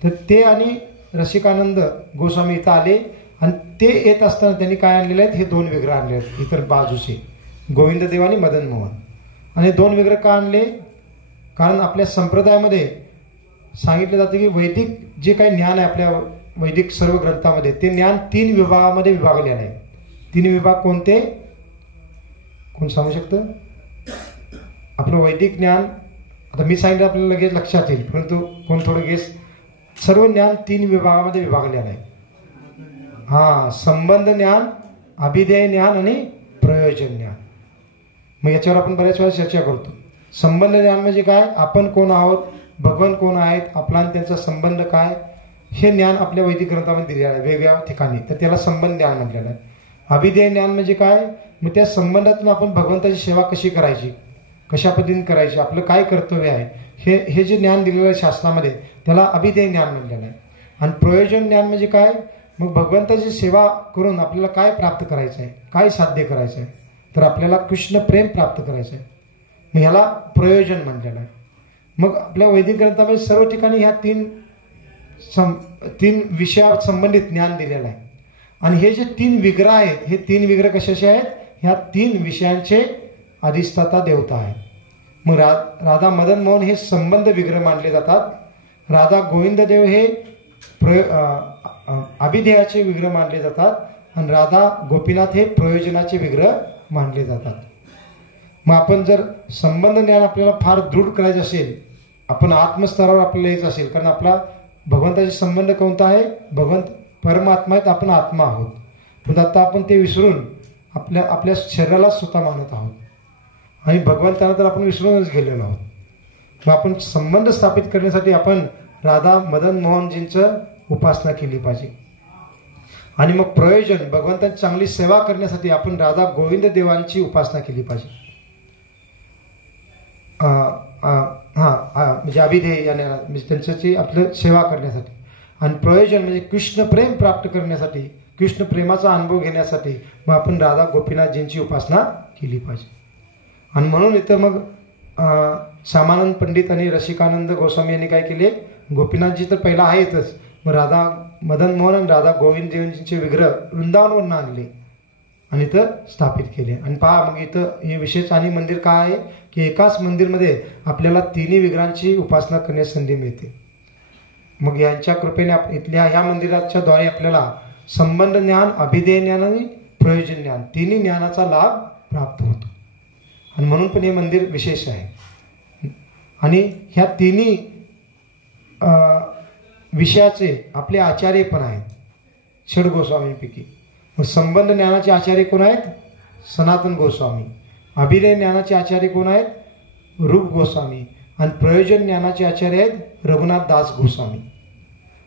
तर ते आणि रसिकानंद गोस्वामी इथं आले आणि ते येत असताना त्यांनी काय आणलेले आहेत, हे 2 विग्रह आणले आहेत इतर बाजूचे, गोविंददेव आणि मदन मोहन. आणि 2 विग्रह का आणले, कारण आपल्या संप्रदायामध्ये सांगितलं जातं की वैदिक जे काही ज्ञान आहे आपल्या वैदिक सर्व ग्रंथामध्ये, ते ज्ञान 3 विभागामध्ये विभागलेलं आहे. 3 विभाग कोणते, कोण सांगू शकतं? आपलं वैदिक ज्ञान आता मी सांगितलं आपल्याला लगेच लक्षात येईल, परंतु कोण थोडं गेस. सर्व ज्ञान 3 विभागामध्ये विभागलेलं आहे. संबंध ज्ञान, अभिधेय ज्ञान आणि प्रयोजन ज्ञान. मग याच्यावर आपण बऱ्याच वेळा चर्चा करतो. संबंध ज्ञान म्हणजे काय, आपण कोण आहोत, भगवान कोण आहेत, आपला आणि त्यांचा संबंध काय, हे ज्ञान आपल्या वैदिक ग्रंथामध्ये दिलेलं आहे वेगवेगळ्या ठिकाणी, तर त्याला संबंध ज्ञान म्हटलेलं आहे. अभिधेय ज्ञान म्हणजे काय, मग त्या संबंधातून आपण भगवंताची सेवा कशी करायची, कशा पद्धतीने करायची, आपलं काय कर्तव्य आहे, हे जे ज्ञान दिलेलं आहे शास्त्रामध्ये, त्याला अभिधेय ज्ञान म्हटलेलं आहे. आणि प्रयोजन ज्ञान म्हणजे काय, मग भगवंताची सेवा करून आपल्याला काय प्राप्त करायचं आहे, काय साध्य करायचं आहे, तर आपल्याला कृष्ण प्रेम प्राप्त करायचं आहे. मग ह्याला प्रयोजन म्हटलेलं आहे. मग आपल्या वैदिक ग्रंथामध्ये सर्व ठिकाणी ह्या 3 विषयात संबंधित ज्ञान दिलेलं आहे. आणि हे जे 3 विग्रह आहेत, हे 3 विग्रह कशाचे आहेत, ह्या 3 विषयांचे अधिष्ठाता देवता आहेत. मग राधा मदन मोहन हे संबंध विग्रह मानले जातात, राधा गोविंद देव हे अभिधेयाचे विग्रह मानले जातात, आणि राधा गोपीनाथ हे प्रयोजनाचे विग्रह मानले जातात. मग आपण जर संबंध ज्ञान आपल्याला फार दृढ करायचं असेल, आपण आत्मस्तरावर आपल्याला यायचं असेल, कारण आपला भगवंताचे संबंध कोणता आहे, भगवंत परमात्मा आहेत, आपण आत्मा आहोत. पण आता आपण ते विसरून आपल्या शरीराला स्वतः मानत आहोत आणि भगवंताला तर आपण विसरूनच गेलेलो आहोत. मग आपण संबंध स्थापित करण्यासाठी आपण राधा मदन मोहनजींचं उपासना केली पाहिजे. आणि मग प्रयोजन भगवंताची चांगली सेवा करण्यासाठी आपण राधा गोविंद देवांची उपासना केली पाहिजे. म्हणजे अभिधेय याने म्हणजे त्यांच्याची आपलं सेवा करण्यासाठी. आणि प्रयोजन म्हणजे कृष्ण प्रेम प्राप्त करण्यासाठी, कृष्ण प्रेमाचा अनुभव घेण्यासाठी मग आपण राधा गोपीनाथजींची उपासना केली पाहिजे. आणि म्हणून इथं मग श्यामानंद पंडित आणि रसिकानंद गोस्वामी यांनी काय केले, गोपीनाथजी तर पहिला आहेतच, मग राधा मदन मोहन आणि राधा गोविंद देवजींचे विग्रह वृंदावनवरून आणले आणि इथं स्थापित केले. आणि पहा मग इथं हे विशेष आणि मंदिर काय आहे की एकाच मंदिरमध्ये आपल्याला तिन्ही विग्रहांची उपासना करण्यास संधी मिळते. मग यांच्या कृपेने इथल्या ह्या मंदिराच्या द्वारे आपल्याला संबंध ज्ञान, अभिधेय ज्ञान आणि प्रयोजन ज्ञान तिन्ही ज्ञानाचा लाभ प्राप्त होतो. आणि म्हणून पण हे मंदिर विशेष आहे. आणि ह्या तिन्ही विषयाचे आपले आचार्य पण आहेत षड गोस्वामींपैकी. मग संबंध ज्ञानाचे आचार्य कोण आहेत? सनातन गोस्वामी. अभिधेय ज्ञानाचे आचार्य कोण आहेत? रूप गोस्वामी. आणि प्रयोजन ज्ञानाचे आचार्य आहेत रघुनाथ दास गोस्वामी.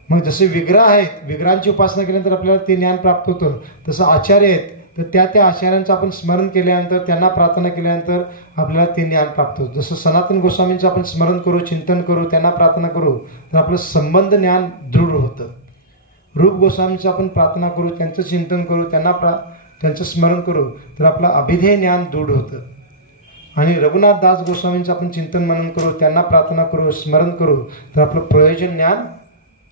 मग जसे विग्रह आहेत, विग्रहांची उपासना केल्यानंतर आपल्याला ते ज्ञान प्राप्त होतं, तसं आचार्य आहेत तर त्या आचार्यांचं आपण स्मरण केल्यानंतर, त्यांना प्रार्थना केल्यानंतर आपल्याला ते ज्ञान प्राप्त होतं. जसं सनातन गोस्वामींचं आपण स्मरण करू, चिंतन करू, त्यांना प्रार्थना करू तर आपलं संबंध ज्ञान दृढ होतं. रूप गोस्वामींचं आपण प्रार्थना करू, त्यांचं चिंतन करू, त्यांचं स्मरण करू तर आपलं अभिधेय ज्ञान दृढ होतं. आणि रघुनाथ दास गोस्वामींचं आपण चिंतन मनन करू, त्यांना प्रार्थना करू, स्मरण करू तर आपलं प्रयोजन ज्ञान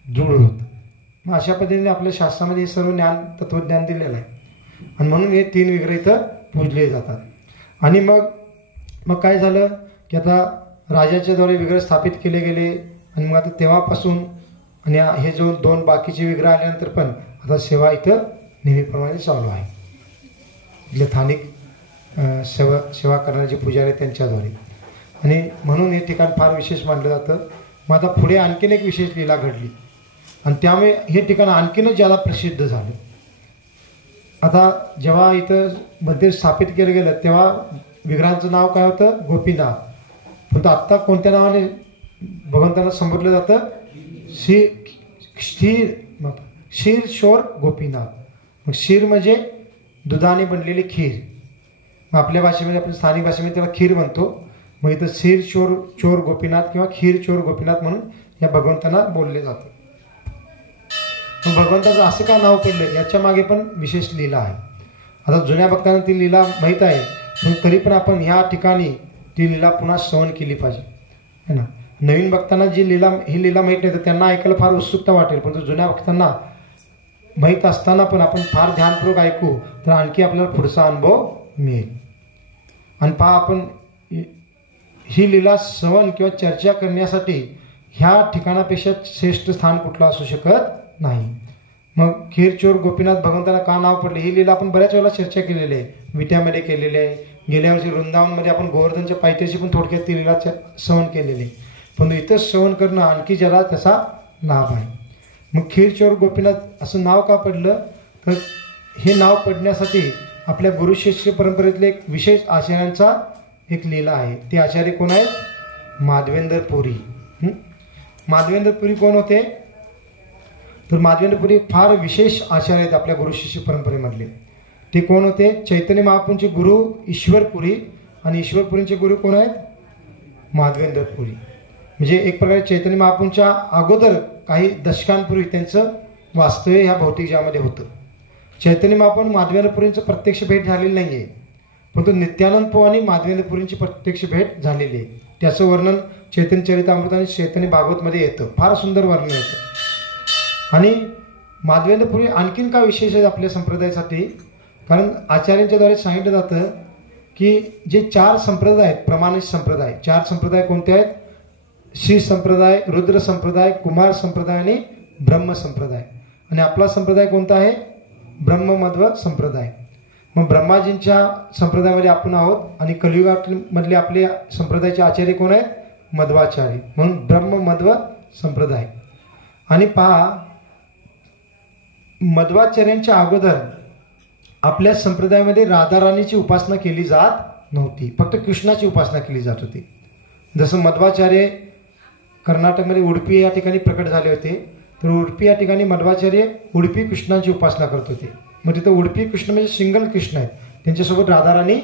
दृढ होतं. मग अशा पद्धतीने आपल्या शास्त्रामध्ये हे सर्व ज्ञान, तत्वज्ञान दिलेलं आहे. आणि म्हणून हे तीन विग्रह इथं पूजले जातात. आणि मग काय झालं की आता राजाच्या द्वारे विग्रह स्थापित केले गेले. आणि मग आता तेव्हापासून आणि हे जो दोन बाकीचे विग्रह आल्यानंतर पण आता सेवा इथं नेहमीप्रमाणे चालू आहे. इथले स्थानिक सेवा करणारे जे पुजारी आहेत त्यांच्याद्वारे. आणि म्हणून हे ठिकाण फार विशेष मानलं जातं. मग आता पुढे आणखीन एक विशेष लीला घडली आणि त्यामुळे हे ठिकाण आणखीनच ज्यादा प्रसिद्ध झालं. आता जेव्हा इथं मंदिर स्थापित केलं गेलं तेव्हा विग्रहांचं नाव काय होतं? गोपीनाथ. पण आत्ता कोणत्या नावाने भगवंतांना संबोधलं जातं? क्षीर शोर गोपीनाथ. मग क्षीर म्हणजे दुधाने बनलेली खीर. मग आपल्या भाषेमध्ये, आपल्या स्थानिक भाषेमध्ये त्याला खीर म्हणतो. मग इथं क्षीर चोर गोपीनाथ किंवा खीर चोर गोपीनाथ म्हणून या भगवंतांना बोलले जातं. मग भगवंताचं असं का नाव पडलं याच्या मागे पण विशेष लीला आहे. आता जुन्या भक्तांना ती लीला माहीत आहे, पण तरी पण आपण ह्या ठिकाणी ती लीला पुन्हा श्रवण केली पाहिजे, है ना. नवीन भक्तांना ही लीला माहीत नाही तर त्यांना ऐकायला फार उत्सुकता वाटेल, पण जुन्या भक्तांना माहीत असताना पण आपण फार ध्यानपूर्वक ऐकू तर आणखी आपल्याला पुढचा अनुभव मिळेल. आणि पहा, आपण ही लीला श्रवण किंवा चर्चा करण्यासाठी ह्या ठिकाणापेक्षा श्रेष्ठ स्थान कुठलं असू शकत नाही. मग खीरचोर गोपीनाथ भगवंताला का नाव पडले ही लीला आपण बऱ्याच वेळेला चर्चा केलेली आहे, विट्यामध्ये केलेली आहे. गेल्या वर्षी वृंदावनमध्ये आपण गोवर्धनच्या पायथ्याशी पण थोडक्यात ती लीला श्रवण केलेली आहे. पण इथं श्रवण करणं आणखी ज्याला त्याचा लाभ आहे. मग खीरचोर गोपीनाथ असं नाव का पडलं तर हे नाव पडण्यासाठी आपल्या गुरुशिष्य परंपरेतले एक विशेष आचार्यांचा एक लीला आहे. ते आचार्य कोण आहेत? माधवेंद्र पुरी. माधवेंद्र पुरी कोण होते तर माधवेंद्र पुरी फार विशेष आचार्य आहेत आपल्या गुरुशिष्य परंपरेमधले. ते कोण होते? चैतन्य महाप्रभूंचे गुरु ईश्वरपुरी आणि ईश्वरपुरींचे गुरु कोण आहेत? माधवेंद्र पुरी. म्हणजे एक प्रकारे चैतन्य महाप्रभूंच्या अगोदर काही दशकांपूर्वी त्यांचं वास्तव्य ह्या भौतिक जगामध्ये होतं. चैतन्य महाप्रभू माधवेंद्र पुरींचं प्रत्यक्ष भेट झालेली नाही आहे, परंतु नित्यानंद प्रभू आणि माधवेंद्र पुरींची प्रत्यक्ष भेट झालेली आहे. त्याचं वर्णन चैतन्य चरितामृत आणि चैतन्य भागवतमध्ये येतं. फार सुंदर वर्णन येतं. आणि माधवेंद्र पुरी आणखीन का विशेष आहे आपल्या संप्रदायासाठी, कारण आचार्यांच्या द्वारे सांगितलं जातं की जे 4 संप्रदाय आहेत, प्रमाणित संप्रदाय, 4 संप्रदाय कोणते आहेत? श्री संप्रदाय, रुद्र संप्रदाय, कुमार संप्रदाय आणि ब्रह्म संप्रदाय. आणि आपला संप्रदाय कोणता आहे? ब्रह्ममध्व संप्रदाय. मग ब्रह्माजींच्या संप्रदायामध्ये आपण आहोत आणि कलियुगामधले आपले संप्रदायाचे आचार्य कोण आहेत? मध्वाचार्य. म्हणून ब्रह्ममध्व संप्रदाय. आणि पहा, मध्वाचार्यांच्या अगोदर आपल्या संप्रदायामध्ये राधाराणीची उपासना केली जात नव्हती, फक्त कृष्णाची उपासना केली जात होती. जसं मध्वाचार्य कर्नाटकमध्ये उडुपी या ठिकाणी प्रकट झाले होते, तर उडुपी या ठिकाणी मध्वाचार्य उडुपी कृष्णाची उपासना करत होते. मग तिथं उडुपी कृष्ण म्हणजे सिंगल कृष्ण आहेत, त्यांच्यासोबत राधाराणी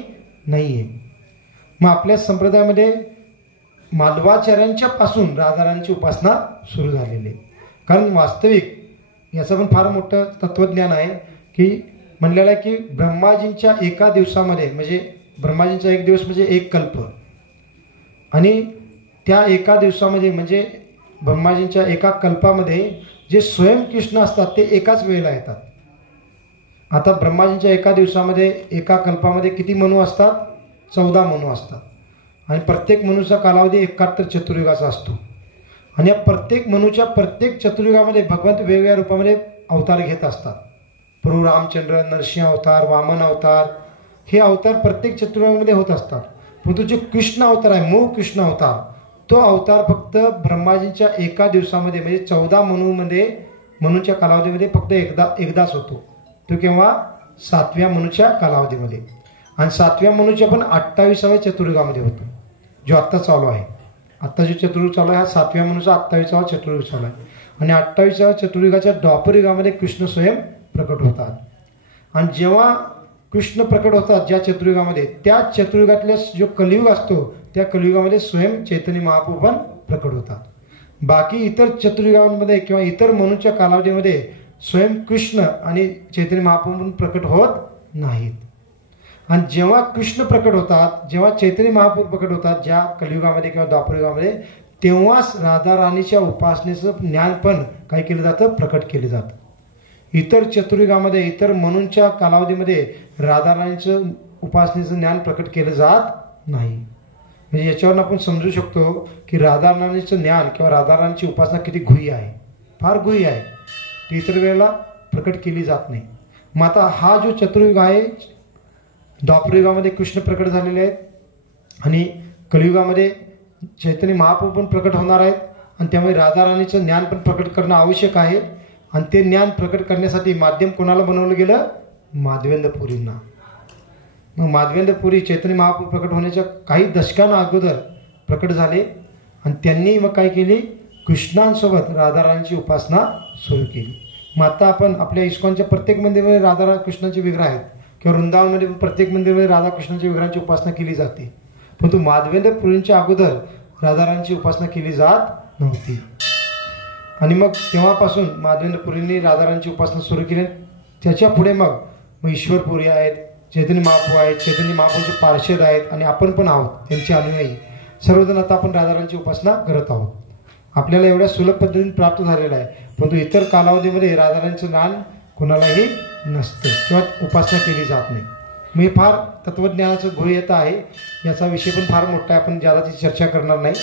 नाही आहे. मग आपल्या संप्रदायामध्ये माधवाचार्यांच्या पासून राधाराणीची उपासना सुरू झालेली आहे. कारण वास्तविक याचं पण फार मोठं तत्वज्ञान आहे की म्हणलेलं आहे की ब्रह्माजींच्या एका दिवसामध्ये, म्हणजे ब्रह्माजींचा एक दिवस म्हणजे एक कल्प, आणि त्या एका दिवसामध्ये म्हणजे ब्रह्माजींच्या एका कल्पामध्ये जे स्वयंकृष्ण असतात ते एकाच वेळेला येतात. आता ब्रह्माजींच्या एका दिवसामध्ये, एका कल्पामध्ये किती मनू असतात? 14 मनू असतात. आणि प्रत्येक मनुचा कालावधी 71 चतुर्युगाचा असतो. आणि या प्रत्येक मनुच्या प्रत्येक चतुर्युगामध्ये भगवंत वेगवेगळ्या रूपामध्ये अवतार घेत असतात. प्रभू रामचंद्र, नरसिंह अवतार, वामन अवतार, हे अवतार प्रत्येक चतुर्युगामध्ये होत असतात. परंतु जे कृष्ण अवतार आहे, मूळ कृष्ण अवतार, तो अवतार फक्त ब्रह्माजींच्या एका दिवसामध्ये म्हणजे 14 मनुच्या कालावधीमध्ये फक्त एकदाच होतो. तो केव्हा? 7व्या मनुच्या कालावधीमध्ये. आणि 7व्या मनुच्या पण 28व्या चतुर्युगामध्ये होतो, जो आत्ता चालू आहे. आत्ता जो चतुर्युग चालू आहे हा 7व्या मनुचा 28वा चतुर्युग चालू आहे. आणि 28व्या चतुर्युगाच्या द्वापरयुगामध्ये कृष्ण स्वयं प्रकट होतात. आणि जेव्हा कृष्ण प्रकट होतात ज्या चतुर्युगामध्ये, त्या चतुर्युगातल्या जो कलियुग असतो त्या कलियुगामध्ये स्वयं चैतन्य महाप्रभू पण प्रकट होतात. बाकी इतर चतुर्युगांमध्ये किंवा इतर मनुच्या कालावधीमध्ये स्वयं कृष्ण आणि चैतन्य महाप्रभू प्रकट होत नाहीत. आणि जेव्हा कृष्ण प्रकट होतात, जेव्हा चैतन्य महाप्रभू प्रकट होतात ज्या कलियुगामध्ये किंवा द्वापरयुगामध्ये, तेव्हाच राधाराणीच्या उपासनेचं ज्ञान पण काय केलं जातं? प्रकट केलं जातं. इतर चतुर्युगामध्ये, इतर मनुंच्या कालावधीमध्ये राधाराणीचं उपासनेचं ज्ञान प्रकट केलं जात नाही. म्हणजे याच्यावरून आपण समजू शकतो की राधाराणीचं ज्ञान किंवा राधाराणीची उपासना किती गुह्य आहे, फार गुह्य आहे. ती इतर वेळेला प्रकट केली जात नाही. मग आता हा जो चतुर्युग आहे, द्वापरयुगामध्ये कृष्ण प्रकट झालेले आहेत आणि कलियुगामध्ये चैतन्य महाप्रभू पण प्रकट होणार आहेत. आणि त्यामुळे राधाराणीचं ज्ञान पण प्रकट करणं आवश्यक आहे. आणि ते ज्ञान प्रकट करण्यासाठी माध्यम कोणाला बनवलं गेलं? माधवेंद्रपुरींना. मग माधवेंद्रपुरी चैतन्य महाप्रभू प्रकट होण्याच्या काही दशकांना अगोदर प्रकट झाले. आणि त्यांनी मग काय केली? कृष्णांसोबत राधाराणीची उपासना सुरू केली. मग आता आपण आपल्या इस्कॉनच्या प्रत्येक मंदिरामध्ये राधा कृष्णाचे विग्रह आहेत किंवा वृंदावनमध्ये प्रत्येक मंदिरामध्ये राधाकृष्णाच्या विग्रहांची उपासना केली जाते. परंतु माधवेंद्रपुरींच्या अगोदर राधाराणीची उपासना केली जात नव्हती. आणि मग तेव्हापासून माधवेंद्रपुरींनी राधाराणीची उपासना सुरू केली. त्याच्या पुढे मग ईश्वरपुरी आहेत, चैतन्य महाप्रभू आहेत, चैतन्य महाप्रभूचे पार्षद आहेत आणि आपण पण आहोत त्यांचे अनुयायी. सर्वजण आता आपण राधाराणीची उपासना करत आहोत. आपल्याला एवढ्या सुलभ पद्धतीने प्राप्त झालेलं आहे. परंतु इतर कालावधीमध्ये राधाराणीचं ज्ञान कोणालाही नसतं किंवा उपासना केली जात नाही. मी फार तत्त्वज्ञानाचं गुह्यता आहे, याचा विषय पण फार मोठा आहे. आपण ज्यादा ती चर्चा करणार नाही,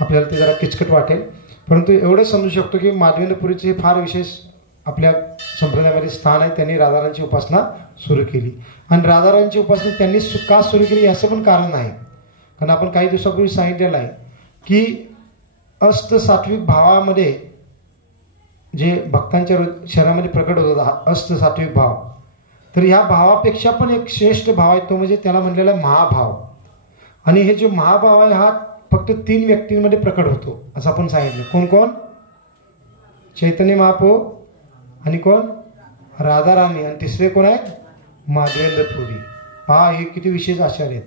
आपल्याला ते जरा किचकट वाटेल. परंतु एवढंच समजू शकतो की माधवेंद्रपुरीचे फार विशेष आपल्या संप्रदायामध्ये स्थान आहे. त्यांनी राधाराणीची उपासना सुरू केली. आणि राधाराणीची उपासना त्यांनी का सुरू केली याचं पण कारण आहे. कारण आपण काही दिवसापूर्वी सांगितलेलं आहे की सात्विक भावामध्ये जे भक्तांच्या शरीरामध्ये प्रकट होतात, सात्विक भाव, तर ह्या भावापेक्षा पण एक श्रेष्ठ भाव आहे, तो म्हणजे त्याला म्हणलेला महाभाव. आणि हे जो महाभाव आहे हा फक्त 3 व्यक्तींमध्ये प्रकट होतो असं आपण सांगितलं. कोण कोण? चैतन्य महाप्रभू आणि कोण? राधाराणी. आणि तिसरे कोण आहेत? माधवेंद्रपुरी. पहा हे किती विशेष आचार्य आहेत.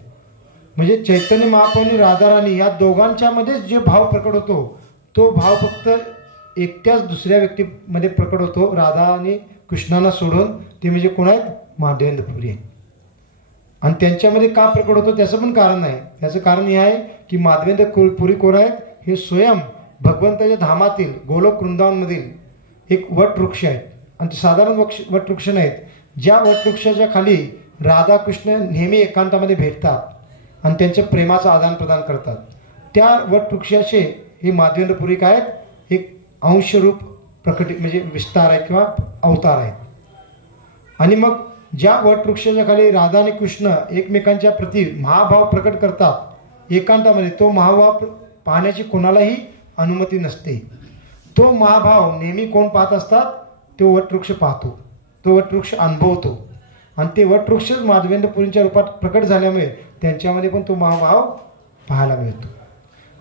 म्हणजे चैतन्य महाप्रभू आणि राधाराणी या दोघांच्या मध्येच जे भाव प्रकट होतो तो भाव फक्त एकट्याच दुसऱ्या व्यक्तीमध्ये प्रकट होतो, राधा आणि कृष्णांना सोडून. ते म्हणजे कोण आहेत? माधवेंद्रपुरी. आणि त्यांच्यामध्ये का प्रकट होतो त्याचं पण कारण आहे. त्याचं कारण हे आहे की माधवेंद्रपुरी कोण आहेत? हे स्वयं भगवंताच्या धामातील गोलोक वृंदावनमधील एक वटवृक्ष आहेत. आणि ते साधारण वटवृक्ष नाहीत. ज्या वटवृक्षाच्या खाली राधाकृष्ण नेहमी एकांतामध्ये भेटतात आणि त्यांच्या प्रेमाचं आदान प्रदान करतात, त्या वटवृक्षाचे हे माधवेंद्रपुरी काय आहेत? एक अंशरूप प्रकट म्हणजे विस्तार आहे किंवा अवतार आहेत. आणि मग ज्या वटवृक्षाच्या खाली राधा आणि कृष्ण एकमेकांच्या प्रती महाभाव प्रकट करतात एकांतामध्ये, तो महाभाव पाहण्याची कोणालाही अनुमती नसते. तो महाभाव नेहमी कोण पाहत असतात? तो वटवृक्ष पाहतो, तो वटवृक्ष अनुभवतो. आणि ते वटवृक्षच माधवेंद्रपुरींच्या रूपात प्रकट झाल्यामुळे त्यांच्यामध्ये पण तो महाभाव पाहायला मिळतो.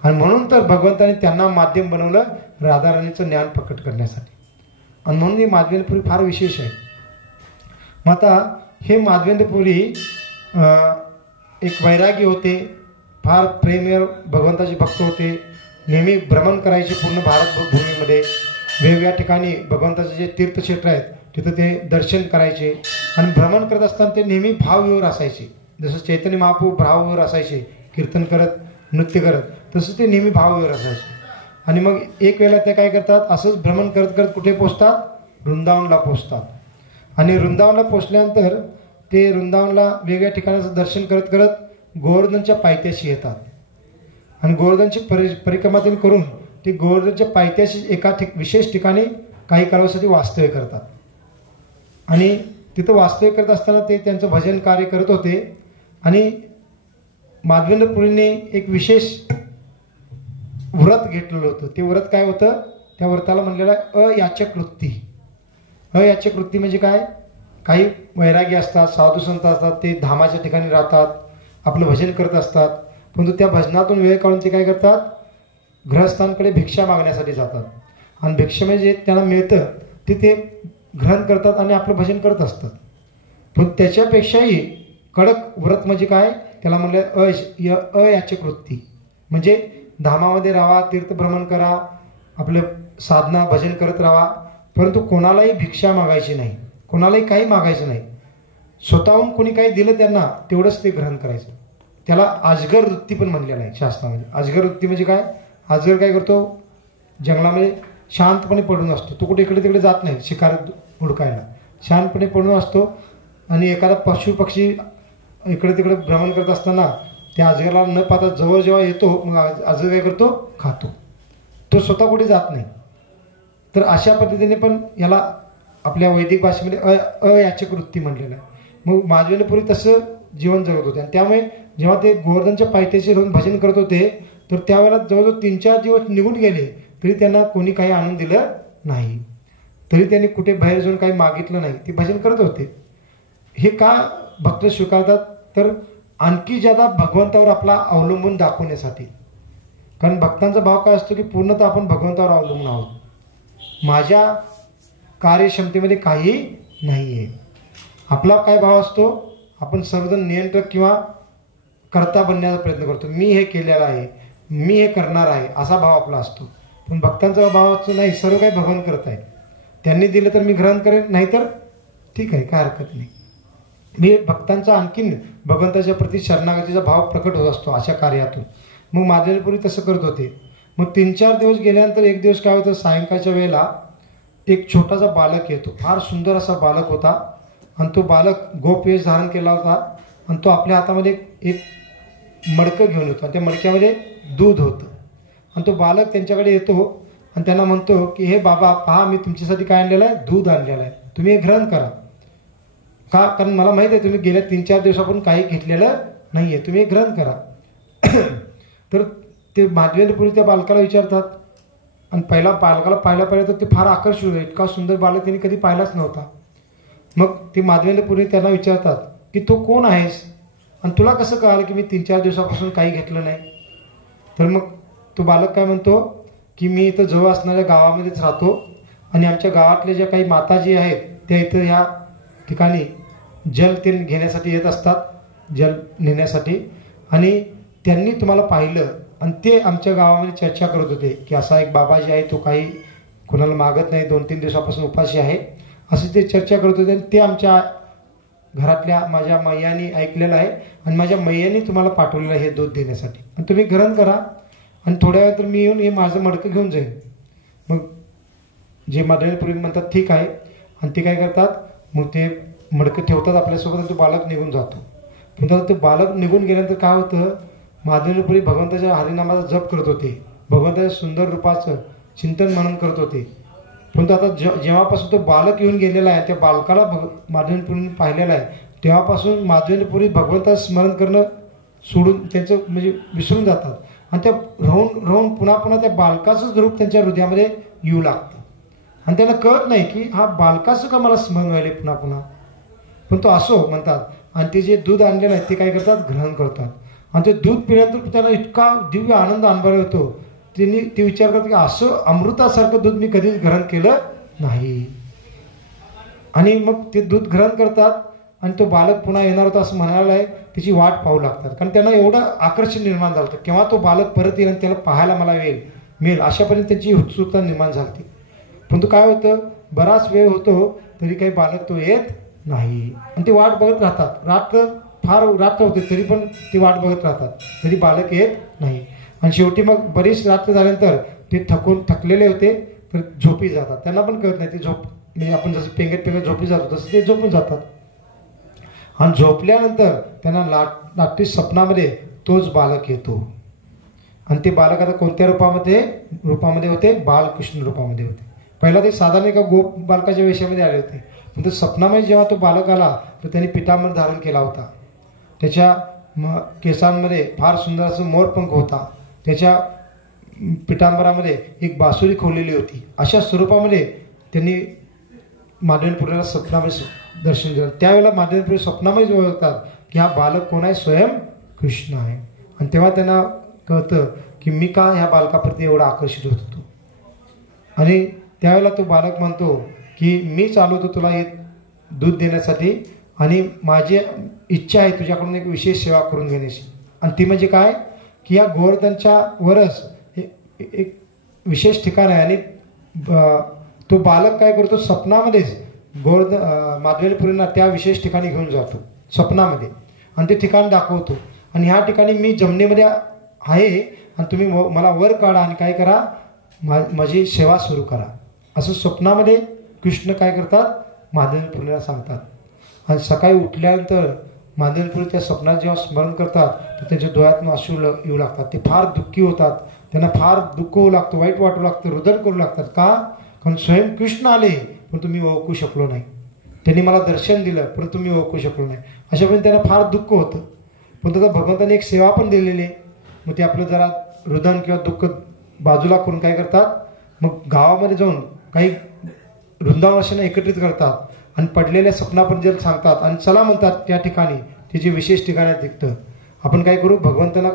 आणि म्हणून तर भगवंताने त्यांना माध्यम बनवलं राधाराणीचं ज्ञान प्रकट करण्यासाठी. आणि म्हणून हे माधवेंद्रपुरी फार विशेष आहे. मग आता हे माधवेंद्रपुरी एक वैरागी होते, फार प्रेमळ भगवंताचे भक्त होते. नेहमी भ्रमण करायचे पूर्ण भारत भूमीमध्ये. वेगवेगळ्या ठिकाणी भगवंताचे जे तीर्थक्षेत्र आहेत तिथं ते दर्शन करायचे. आणि भ्रमण करत असताना ते नेहमी भावविवर असायचे. जसं चैतन्य महाप्रभू भावविवर असायचे, कीर्तन करत, नृत्य करत, तसं ते नेहमी भावविवर असायचे. आणि मग एक वेळेला ते काय करतात, असंच भ्रमण करत करत कुठे पोचतात? वृंदावनला पोचतात. आणि वृंदावनला पोचल्यानंतर ते वृंदावनला वेगवेगळ्या ठिकाणाचं दर्शन करत करत गोवर्धनच्या पायथ्याशी येतात. आणि गोवर्धनची परिक्रमा त्यांनी करून ते गोवर्धनच्या पायथ्याशी एका विशेष ठिकाणी काही काळासाठी वास्तव्य करतात. आणि तिथं वास्तव्य करत असताना ते त्यांचं भजन कार्य करत होते. आणि माधवेंद्रपुरीने एक विशेष व्रत घेतलेलं होतं. ते व्रत काय होतं? त्या व्रताला म्हणलेलं आहे अयाचक वृत्ती. अयाचक वृत्ती म्हणजे काय? काही वैरागी असतात, साधू संत असतात, ते धामाच्या ठिकाणी राहतात, आपलं भजन करत असतात, परंतु त्या भजनातून वेळ काढून ते काय करतात? गृहस्थांकडे भिक्षा मागण्यासाठी जातात. आणि भिक्षा म्हणजे त्यांना मिळतं ते ग्रहण करतात आणि आपलं भजन करत असतात. पण त्याच्यापेक्षाही कडक व्रत म्हणजे काय? त्याला म्हणलं अयाचक वृत्ती. म्हणजे धामामध्ये राहा, तीर्थभ्रमण करा, आपलं साधना भजन करत राहा, परंतु कोणालाही भिक्षा मागायची नाही, कोणालाही काही मागायचं नाही. स्वतःहून कोणी काही दिलं त्यांना तेवढंच ते ग्रहण करायचं. त्याला अजगर वृत्ती पण म्हणलेलं आहे शास्त्रामध्ये. अजगर वृत्ती म्हणजे काय? अजगर काय करतो? जंगलामध्ये शांतपणे पडून असतो. तो कुठे इकडे तिकडे जात नाही शिकार हुडकायला, शांतपणे पडून असतो. आणि एखादा पशु पक्षी इकडे तिकडे भ्रमण करत असताना त्या अजगराला न पाहता जवळ जेव्हा येतो, मग अजगर काय करतो? खातो. तो स्वतः कुठे जात नाही. तर अशा पद्धतीने पण याला आपल्या वैदिक भाषेमध्ये अयाचक वृत्ती म्हणलेलं आहे. मग माधवेंद्रपुरी तसं जीवन जगत होते. आणि त्यामुळे जेव्हा ते गोवर्धनच्या पायथ्याशी राहून भजन करत होते, तर त्यावेळेला जवळजवळ 3-4 दिवस निघून गेले तरी त्यांना कोणी काही आणून दिलं नाही. तरी त्यांनी कुठे बाहेर जाऊन काही मागितलं नाही, ते भजन करत होते. हे का भक्त स्वीकारतात? तर आणखी ज्यादा भगवंतावर आपला अवलंबून दाखवण्यासाठी. कारण भक्तांचा भाव काय असतो की पूर्णतः आपण भगवंतावर अवलंबून आहोत, माझ्या कार्यक्षमतेमध्ये काही नाही आहे. आपला काय भाव असतो? आपण सर्वजण नियंत्रक किंवा कर्ता बनण्याचा प्रयत्न करतो. मी हे केलेलं आहे, मी हे करणार आहे, असा भाव आपला असतो. पण भक्तांचा भाव असतो नाही, सर्व काही भगवान करत आहे, त्यांनी दिलं तर मी ग्रहण करेन, नाहीतर ठीक आहे, काय हरकत नाही. मी भक्तांचा आणखीन भगवंताच्या प्रती शरणागतीचा भाव प्रकट होत असतो अशा कार्यातून. मग माधवेंद्रपुरी तसं करत होते. मग 3-4 दिवस गेल्यानंतर एक दिवस काय होतं? सायंकाळच्या वेळेला एक छोटासा बालक येतो. फार सुंदर असा बालक होता. आणि तो बालक गोपवेश धारण केला होता. आणि तो आपल्या हातामध्ये एक मडकं घेऊन येतो. आणि त्या मडक्यामध्ये दूध होतं. आणि तो बालक त्यांच्याकडे येतो आणि त्यांना म्हणतो की हे बाबा पहा, मी तुमच्यासाठी काय आणलेलं आहे? दूध आणलेलं आहे, तुम्ही हे ग्रहण करा. का? कारण मला माहीत आहे तुम्ही गेल्या 3-4 दिवसापासून काही घेतलेलं नाही आहे, तुम्ही हे ग्रहण करा. तर ते माधवेंद्रपुरी त्या बालकाला विचारतात. आणि बालकाला पाहिलं तर ते फार आकर्षित होते. इतका सुंदर बालक त्यांनी कधी पाहिलाच नव्हता. मग ते माधवेंद्रपुरी त्यांना विचारतात की तू कोण आहेस? आणि तुला कसं कळालं की मी 3-4 दिवसापासून काही घेतलं नाही? तर मग तो बालक काय म्हणतो की मी इथं जवळ असणाऱ्या गावामध्येच राहतो. आणि आमच्या गावातल्या ज्या काही माताजी आहेत त्या इथं ह्या ठिकाणी जल ते घेण्यासाठी येत असतात, जल नेण्यासाठी. आणि त्यांनी तुम्हाला पाहिलं आणि ते आमच्या गावामध्ये चर्चा करत होते की असा एक बाबाजी आहे, तो काही कोणाला मागत नाही, 2-3 दिवसापासून उपाशी आहे, असं ते चर्चा करत होते. आणि ते आमच्या घरातल्या माझ्या मैयानी ऐकलेलं आहे आणि माझ्या मैयानी तुम्हाला पाठवलेलं आहे हे दूध देण्यासाठी. आणि तुम्ही ग्रहण करा आणि थोड्या वेळ तर मी येऊन हे माझं मडकं घेऊन जाईन. मग जे माधवेंद्रपुरी म्हणतात ठीक आहे. आणि ते काय करतात? मग ते मडकं ठेवतात आपल्यासोबत आणि तो बालक निघून जातो. पण आता तो बालक निघून गेल्यानंतर काय होतं? माधवेंद्रपुरी भगवंताच्या हरिनामाचा जप करत होते, भगवंताच्या सुंदर रूपाचं चिंतन मनन करत होते. परंतु आता जेव्हापासून तो बालक येऊन गेलेला आहे, त्या बालकाला माधवेंद्रपुरीने पाहिलेला आहे, तेव्हापासून माधवेंद्रपुरी भगवंताचं स्मरण करणं सोडून त्यांचं म्हणजे विसरून जातात. आणि त्या राहून पुन्हा त्या बालकाचंच रूप त्यांच्या हृदयामध्ये येऊ लागतं. आणि त्यांना कळत नाही की हा बालकाचं का मला स्मरण व्हायले पुन्हा. पण तो असो म्हणतात. आणि ते जे दूध आणलेलं आहे ते काय करतात? ग्रहण करतात. आणि ते दूध पिल्यानंतर त्यांना इतका दिव्य आनंद अनुभव होतो. त्यांनी ते विचार करतात की असं अमृतासारखं दूध मी कधीच ग्रहण केलं नाही. आणि मग ते दूध ग्रहण करतात. आणि तो बालक पुन्हा येणार होता असं म्हणायला आहे, त्याची वाट पाहू लागतात. कारण त्यांना एवढं आकर्षण निर्माण झालं होतं, केव्हा तो बालक परत येईल आणि त्याला पाहायला मला मिळेल अशापर्यंत त्यांची उत्सुकता निर्माण झाली. परंतु काय होतं? बराच वेळ होतो तरी काही बालक तो येत नाही. आणि ते वाट बघत राहतात. रात्र होते तरी पण ते वाट बघत राहतात, तरी बालक येत नाही. आणि शेवटी मग बरीच रात्र झाल्यानंतर ते थकलेले होते तर झोपी जातात. त्यांना पण कळत नाही, ते म्हणजे आपण जसं पेंगत झोपी जातो तसं ते झोपून जातात. आणि झोपल्यानंतर त्यांना रात्री स्वप्नामध्ये तोच बालक येतो. आणि ते बालक आता कोणत्या रूपामध्ये होते? बालकृष्ण रूपामध्ये होते. पहिला ते साधारण एका गोप बालकाच्या वेशामध्ये आले होते, पण तो स्वप्नामध्ये जेव्हा तो बालक आला तर त्यांनी पितांबर धारण केला होता. त्याच्या केसांमध्ये फार सुंदर असं मोरपंख होता. त्याच्या पितांबरामध्ये एक बासुरी खोवलेली होती. अशा स्वरूपामध्ये त्यांनी माधवेंद्रपुरीला स्वप्नामध्ये दर्शन दिलं. त्यावेळेला माधवेंद्रपुरी स्वप्नामध्ये ओळखतात की हा बालक कोण आहे? स्वयं कृष्ण आहे. आणि तेव्हा त्यांना कळतं की मी का ह्या बालकाप्रती एवढा आकर्षित होत होतो. आणि त्यावेळेला तो बालक म्हणतो की मीच आलो होतो तुला हे दूध देण्यासाठी आणि माझी इच्छा आहे तुझ्याकडून एक विशेष सेवा करून घेण्याची. आणि ती म्हणजे काय की या गोवर्धनच्या वरच एक विशेष ठिकाण आहे. आणि तो बालक काय करतो? स्वप्नामध्येच माधवेंद्रपुरींना त्या विशेष ठिकाणी घेऊन जातो स्वप्नामध्ये आणि ते ठिकाण दाखवतो. आणि ह्या ठिकाणी मी जमिनीमध्ये आहे आणि तुम्ही मला वर काढा आणि काय करा? माझी सेवा सुरू करा. असं स्वप्नामध्ये कृष्ण काय करतात? माधवेंद्रपुरीला सांगतात. आणि सकाळी उठल्यानंतर माधवेंद्रपुरी त्या स्वप्नात जेव्हा स्मरण करतात तर त्यांच्या डोळ्यातून अश्रू येऊ लागतात. ते फार दुःखी होतात. त्यांना फार दुःख होऊ लागतं, वाईट वाटू लागतं, रुदन करू लागतात. का? कारण स्वयं कृष्ण आले पण तुम्ही ओळखू शकलो नाही. त्यांनी मला दर्शन दिलं परंतु मी ओळखू शकलो नाही. अशा वेळी त्यांना फार दुःख होतं. पण त्याचा भगवंताने एक सेवा पण दिलेली आहे. मग ते आपलं जरा रुदन किंवा दुःख बाजूला करून काय करतात? मग गावामध्ये जाऊन काही वृंदावनाशांना एकत्रित करतात आणि पडलेल्या स्वप्नाबद्दल सांगतात आणि चला म्हणतात त्या ठिकाणी ते जे विशेष ठिकाण आहे तिथं आपण काय करू? भगवंताला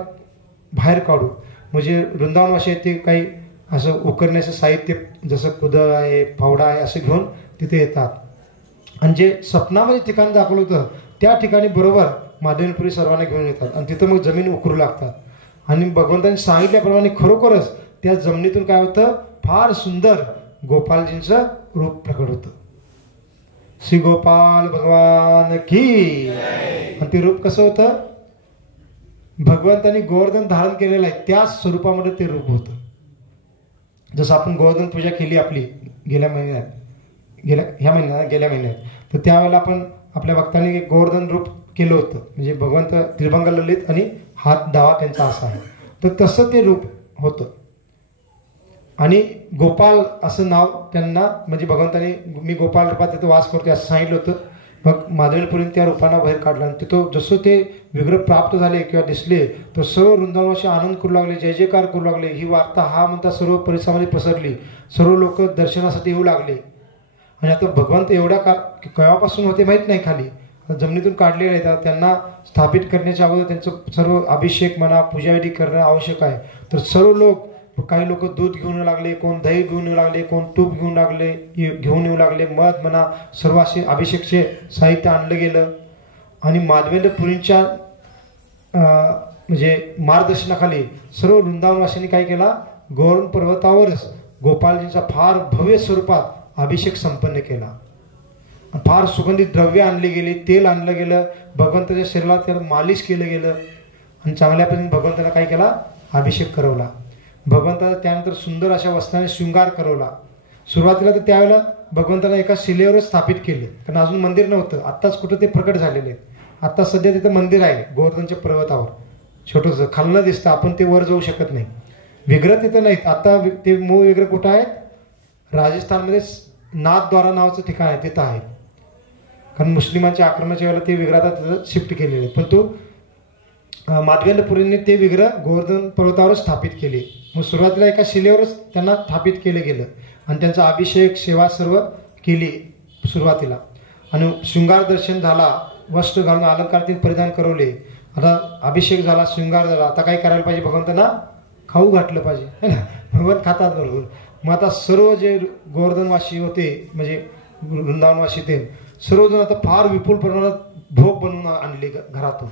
बाहेर काढू. म्हणजे वृंदावनवासी ते काही असं उकरण्याचं साहित्य जसं कुदळ आहे, फावडा आहे असं घेऊन तिथे येतात. आणि जे स्वप्नामध्ये ठिकाण दाखवलं होतं त्या ठिकाणी बरोबर माधवेंद्रपुरी सर्वांना घेऊन येतात आणि तिथं मग जमीन उकरू लागतात. आणि भगवंतांनी सांगितल्याप्रमाणे खरोखरच त्या जमिनीतून काय होतं? फार सुंदर गोपालजींचं रूप प्रकट होतं. श्री गोपाल भगवान की. आणि ते रूप कसं होतं? भगवंतांनी गोवर्धन धारण केलेलं आहे त्याच स्वरूपामध्ये ते रूप होतं. जसं आपण गोवर्धन पूजा केली आपली गेल्या महिन्यात तर त्यावेळेला आपण आपल्या भक्तांनी एक गोवर्धन रूप केलं होतं. म्हणजे भगवंत त्रिभंग ललित आणि हात डावा त्यांचा असा आहे. तर तसं ते रूप होतं. आणि गोपाल असं नाव त्यांना म्हणजे भगवंतांनी मी गोपाल रूपात तिथं वास करतो असं सांगितलं होतं. मग माधवेंद्रपुरीने त्या रूपांना बाहेर काढलं आणि तिथं जसं ते विग्रह प्राप्त झाले किंवा दिसले तर सर्व वृंदावनाशी आनंद करू लागले, जय जयकार करू लागले. ही वार्ता हा म्हणता सर्व परिसरामध्ये पसरली. सर्व लोक दर्शनासाठी येऊ लागले. आणि आता भगवंत एवढ्या केव्हापासून होते माहीत नाही, खाली जमिनीतून काढलेले आहेत. त्यांना स्थापित करण्याच्या अगोदर त्यांचं सर्व अभिषेक म्हणा पूजाविधी करणं आवश्यक आहे. तर सर्व लोक काही लोक दूध घेऊन येऊ लागले, कोण दही घेऊन येऊ लागले, कोण तूप घेऊन येऊ लागले, मध म्हणा सर्व असे अभिषेकचे साहित्य आणलं गेलं. आणि माधवेंद्रपुरींच्या म्हणजे मार्गदर्शनाखाली सर्व वृंदावनवासींनी काय केला? गोवर्धन पर्वतावरच गोपालजींचा फार भव्य स्वरूपात अभिषेक संपन्न केला. फार सुगंधित द्रव्य आणले गेले, तेल आणलं गेलं, भगवंताच्या शरीराला त्याला मालिश केलं गेलं आणि चांगल्या पद्धतीने भगवंताला काय केला? अभिषेक करवला. भगवंताचा त्यानंतर सुंदर अशा वस्त्राने शृंगार करवला. सुरुवातीला तर त्यावेळेला भगवंताला एका शिलेवरच स्थापित केले, कारण अजून मंदिर नव्हतं. आत्ताच कुठं ते प्रकट झालेले आहेत. आता सध्या तिथं मंदिर आहे गोवर्धनच्या पर्वतावर, छोटंसं खालनं दिसतं. आपण ते वर जाऊ शकत नाही. विग्रह तिथं नाहीत. आता ते मूळ विग्रह कुठं आहेत? राजस्थानमध्ये नाथद्वारा नावाचं ठिकाण आहे, तिथं आहे. कारण मुस्लिमांच्या आक्रमणाच्या वेळेला ते विग्रह आता शिफ्ट केलेले. पण तो माधवेंद्रपुरींनी ते विग्रह गोवर्धन पर्वतावर स्थापित केले. मग सुरुवातीला एका शिलेवरच त्यांना स्थापित केलं गेलं आणि त्यांचा अभिषेक सेवा सर्व केली सुरुवातीला. आणि शृंगार दर्शन झाला, वस्त्र घालून अलंकार ते परिधान करवले. आता अभिषेक झाला, शृंगार झाला. आता काय करायला पाहिजे? भगवंतांना खाऊ घातलं पाहिजे, है ना. भगवंत खातात बरोबर. मग आता सर्व जे गोवर्धनवासी होते म्हणजे वृंदावनवासी ते सर्वजण आता फार विपुल प्रमाणात भोग बनवून आणले घरातून.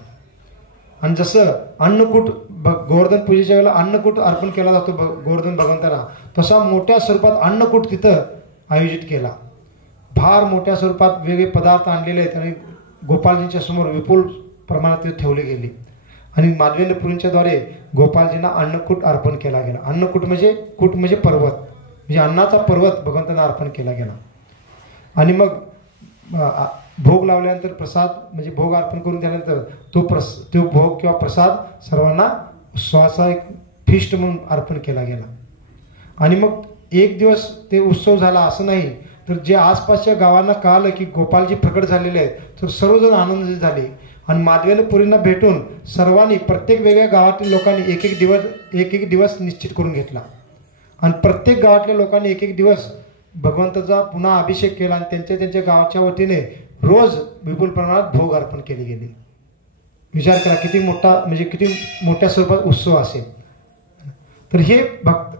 आणि जसं अन्नकूट गोवर्धन पूजेच्या वेळेला अन्नकूट अर्पण केला जातो गोवर्धन भगवंताला, तसा मोठ्या स्वरूपात अन्नकूट तिथं आयोजित केला. फार मोठ्या स्वरूपात वेगवेगळे पदार्थ आणलेले आहेत आणि गोपालजींच्या समोर विपुल प्रमाणात ते ठेवले गेले. आणि माधवेंद्रपुरींच्या द्वारे गोपालजींना अन्नकूट अर्पण केला गेला. अन्नकूट म्हणजे कूट म्हणजे पर्वत, म्हणजे अन्नाचा पर्वत भगवंतांना अर्पण केला गेला. आणि मग भोग लावल्यानंतर प्रसाद म्हणजे भोग अर्पण करून त्यानंतर तो भोग किंवा प्रसाद सर्वांना श्वासा एक फिस्ट म्हणून अर्पण केला गेला. आणि मग एक दिवस ते उत्सव झाला असं नाही, तर जे आसपासच्या गावांना कळालं की गोपालजी प्रकट झालेले आहेत, तर सर्वजण आनंदित झाले. आणि माधवेंद्रपुरींना भेटून सर्वांनी, प्रत्येक वेगळ्या गावातील लोकांनी एक एक दिवस निश्चित करून घेतला. आणि प्रत्येक गावातल्या लोकांनी एक एक दिवस भगवंताचा पुन्हा अभिषेक केला. आणि त्यांच्या त्यांच्या गावाच्या वतीने रोज विपुल प्रमाणात भोग अर्पण केले गेले. विचार करा किती मोठा, म्हणजे किती मोठ्या स्वरूपात उत्सव असेल. तर हे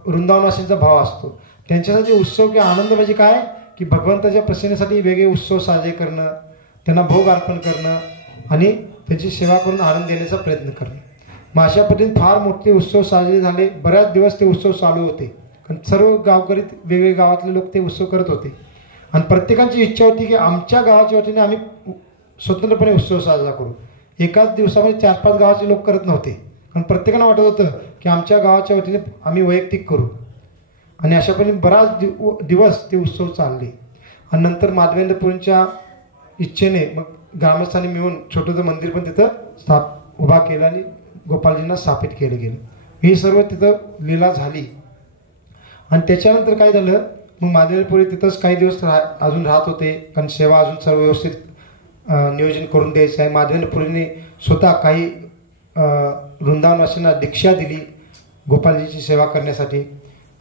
वृंदावनवासींचा भाव असतो. त्यांच्यासाठी उत्सव किंवा आनंद म्हणजे काय, की भगवंताच्या प्रसन्नतेसाठी वेगळे उत्सव साजरे करणं, त्यांना भोग अर्पण करणं आणि त्यांची सेवा करून आनंद देण्याचा प्रयत्न करणं. मग अशा पद्धतीने फार मोठे उत्सव साजरे झाले. बऱ्याच दिवस ते उत्सव चालू होते, कारण सर्व गावकरी वेगवेगळे गावातले लोक ते उत्सव करत होते. आणि प्रत्येकाची इच्छा होती की आमच्या गावाच्या वतीने आम्ही स्वतंत्रपणे उत्सव साजरा करू. एकाच दिवसामध्ये 4-5 गावाचे लोक करत नव्हते, कारण प्रत्येकानं वाटत होतं की आमच्या गावाच्या वतीने आम्ही वैयक्तिक करू. आणि अशा पद्धतीने बराच दिवस ते उत्सव चालले. आणि नंतर माधवेंद्रपुरींच्या इच्छेने मग ग्रामस्थांनी मिळून छोटंसं मंदिर पण तिथं उभा केलं आणि गोपालजींना स्थापित केलं गेलं. ही सर्व तिथं लीला झाली. आणि त्याच्यानंतर काय झालं, मग माधवेंद्रपुरी तिथंच काही दिवस अजून राहत होते, कारण सेवा अजून सर्व व्यवस्थित नियोजन करून द्यायचं आहे. माधवेंद्रपुरीने स्वतः काही वृंदावनवासींना दीक्षा दिली गोपालजीची सेवा करण्यासाठी,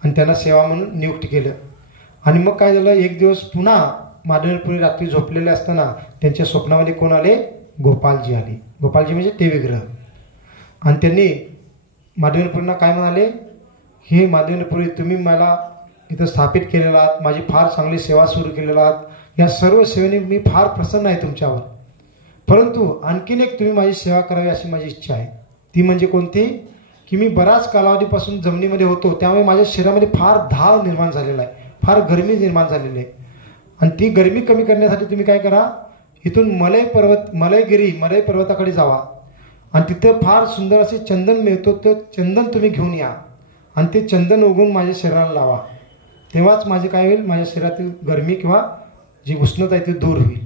आणि त्यांना सेवा म्हणून नियुक्त केलं. आणि मग काय झालं, एक दिवस पुन्हा माधवेंद्रपुरी रात्री झोपलेले असताना त्यांच्या स्वप्नामध्ये कोण आले, गोपालजी आले. गोपालजी म्हणजे ते विग्रह. आणि त्यांनी माधवेंद्रपुरींना काय म्हणाले, हे माधवेंद्रपुरी, तुम्ही मला इथं स्थापित केलेला आहात, माझी फार चांगली सेवा सुरू केलेला आहात, या सर्व सेवेने मी फार प्रसन्न आहे तुमच्यावर. परंतु आणखीन एक तुम्ही माझी सेवा करावी अशी माझी इच्छा आहे. ती म्हणजे कोणती, की मी बराच कालावधीपासून जमिनीमध्ये होतो, त्यामुळे माझ्या शरीरामध्ये फार धाव निर्माण झालेला आहे, फार गरमी निर्माण झालेली आहे. आणि ती गरमी कमी करण्यासाठी तुम्ही काय करा, इथून मलय पर्वताकडे जावा आणि तिथे फार सुंदर असे चंदन मिळतो, ते चंदन तुम्ही घेऊन या आणि ते चंदन उगवून माझ्या शरीराला लावा. तेव्हाच माझे काय होईल, माझ्या शरीरातील गरमी किंवा जी उष्णता आहे ती दूर होईल.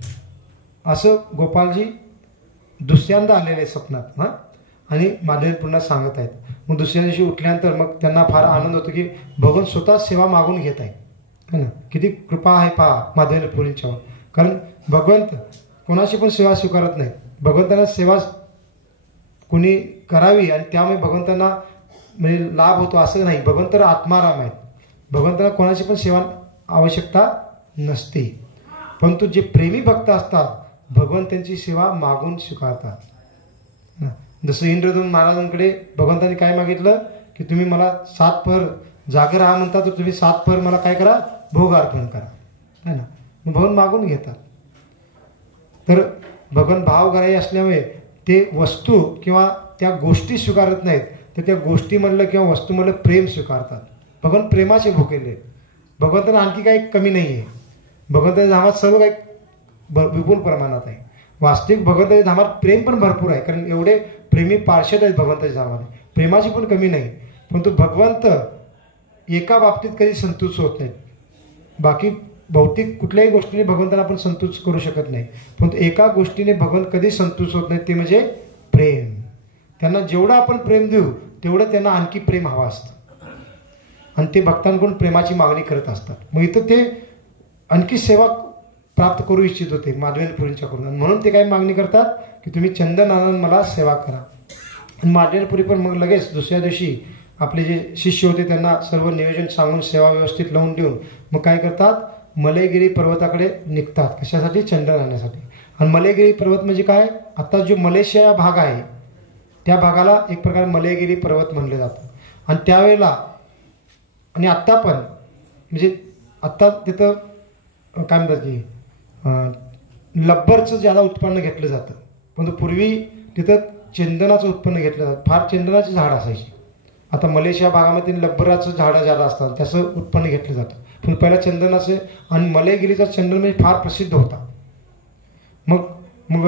असं गोपालजी दुसऱ्यांदा आलेले आहे स्वप्नात. आणि माधवेंद्रपुरींना सांगत आहेत. मग दुसऱ्या दिवशी उठल्यानंतर मग त्यांना फार आनंद होतो की भगवान स्वतः सेवा मागून घेत आहे, है ना. किती कृपा आहे पहा माधवेंद्रपुरींच्यावर. कारण भगवंत कोणाशी पण सेवा स्वीकारत नाही. भगवंतांना सेवा कोणी करावी आणि त्यामुळे भगवंतांना म्हणजे लाभ होतो असं नाही. भगवंत आत्माराम आहेत. भगवंतांना कोणाची पण सेवा आवश्यकता नसते. परंतु जे प्रेमी भक्त असतात भगवंतांची सेवा मागून स्वीकारतात. जसं इंद्रद्युम्न महाराजांकडे भगवंतांनी काय मागितलं, की तुम्ही मला 7 पहर जागे राहा म्हणता, तर तुम्ही 7 पहर मला काय करा, भोग अर्पण करा, है ना. भगवान मागून घेतात. तर भगवान भावग्राही असल्यामुळे ते वस्तू किंवा त्या गोष्टी स्वीकारत नाहीत, तर त्या गोष्टीमधलं किंवा वस्तूमधलं प्रेम स्वीकारतात. भगवान प्रेमाचे भुकेले. भगवंतांना आणखी काही कमी नाही आहे. भगवंताच्या धामात सर्व काही विपुल प्रमाणात आहे. वास्तविक भगवंताच्या धामात प्रेम पण भरपूर आहे, कारण एवढे प्रेमी पार्षद आहेत भगवंताच्या धामात. प्रेमाची पण कमी नाही. परंतु भगवंत एका बाबतीत कधी संतुष्ट होत नाहीत. बाकी भौतिक कुठल्याही गोष्टीने भगवंतांना आपण संतुष्ट करू शकत नाही, परंतु एका गोष्टीने भगवंत कधी संतुष्ट होत नाही, ते म्हणजे प्रेम. त्यांना जेवढं आपण प्रेम देऊ तेवढं त्यांना आणखी प्रेम हवं असतं आणि ते भक्तांकडून प्रेमाची मागणी करत असतात. मग इथं ते आणखी सेवा प्राप्त करू इच्छित होते माधवेंद्रपुरींच्याकडून. म्हणून ते काय मागणी करतात, की तुम्ही चंदन आणून मला सेवा करा. आणि माधवेंद्रपुरी पण मग लगेच दुसऱ्या दिवशी आपले जे शिष्य होते त्यांना सर्व नियोजन सांगून सेवा व्यवस्थित लावून देऊन मग काय करतात, मलयगिरी पर्वताकडे निघतात. कशासाठी, चंदन आणण्यासाठी. आणि मलयगिरी पर्वत म्हणजे काय, आता जो मलेशिया भाग आहे त्या भागाला एक प्रकारे मलयगिरी पर्वत म्हणलं जातं. आणि त्यावेळेला आणि आत्ता पण म्हणजे आत्ता तिथं काय म्हणतात की लब्बरचं ज्यादा उत्पन्न घेतलं जातं, परंतु पूर्वी तिथं चंदनाचं उत्पन्न घेतलं जातं. फार चंदनाची झाडं असायची. आता मलेशिया भागामध्ये लब्बराचं झाडं ज्यादा असतात त्याचं उत्पन्न घेतलं जातं. पण पहिला चंदनाचं. आणि मलयगिरीचा चंदन म्हणजे फार प्रसिद्ध होता. मग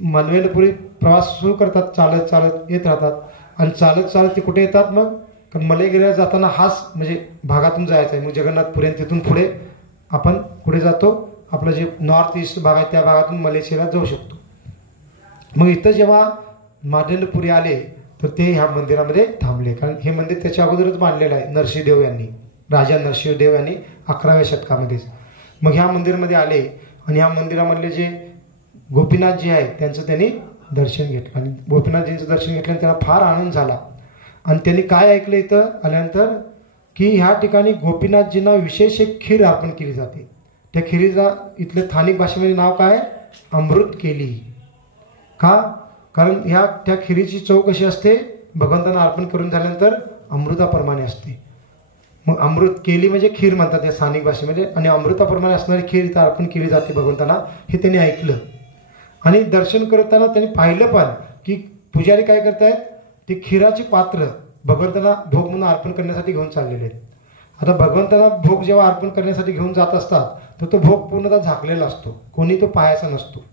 माधवेंद्रपुरी प्रवास सुरू करतात. चालत चालत येत राहतात. आणि चालत चालत ते कुठे येतात, मग कारण मलयगिरीला जाताना हाच म्हणजे भागातून जायचं आहे. मग जगन्नाथपुरी तिथून पुढे आपण पुढे जातो. आपलं जे नॉर्थ ईस्ट भाग आहे त्या भागातून मलेशियाला जाऊ शकतो. मग इथं जेव्हा माधवेंद्रपुरी आले तर ते ह्या मंदिरामध्ये थांबले. कारण हे मंदिर त्याच्या अगोदरच बांधलेलं आहे नरसिंहदेव यांनी, राजा नरसिंहदेव यांनी 11व्या शतकामध्येच. मग ह्या मंदिरामध्ये आले आणि ह्या मंदिरामधले जे गोपीनाथजी आहेत त्यांचं त्यांनी दर्शन घेतलं. आणि गोपीनाथजींचं दर्शन घेतल्याने त्यांना फार आनंद झाला. आणि त्यांनी काय ऐकलं इथं आल्यानंतर, की ह्या ठिकाणी गोपीनाथजींना विशेष एक खीर अर्पण केली जाते. त्या खिरीचा इथल्या स्थानिक भाषेमध्ये नाव काय, अमृत केली. का? कारण ह्या त्या खिरीची चव कशी असते, भगवंतांना अर्पण करून झाल्यानंतर अमृताप्रमाणे असते. मग अमृत केली म्हणजे खीर म्हणतात या स्थानिक भाषेमध्ये. आणि अमृताप्रमाणे असणारी खीर इथं अर्पण केली जाते भगवंतांना, हे त्यांनी ऐकलं. आणि दर्शन करताना त्यांनी पाहिलं पण की पुजारी काय करतायत, ते खीराची पात्र भगवंतांना भोग म्हणून अर्पण करण्यासाठी घेऊन चाललेले आहेत. आता भगवंतांना भोग जेव्हा अर्पण करण्यासाठी घेऊन जात असतात तर तो भोग पूर्णतः झाकलेला असतो, कोणी तो पाहायचा नसतो.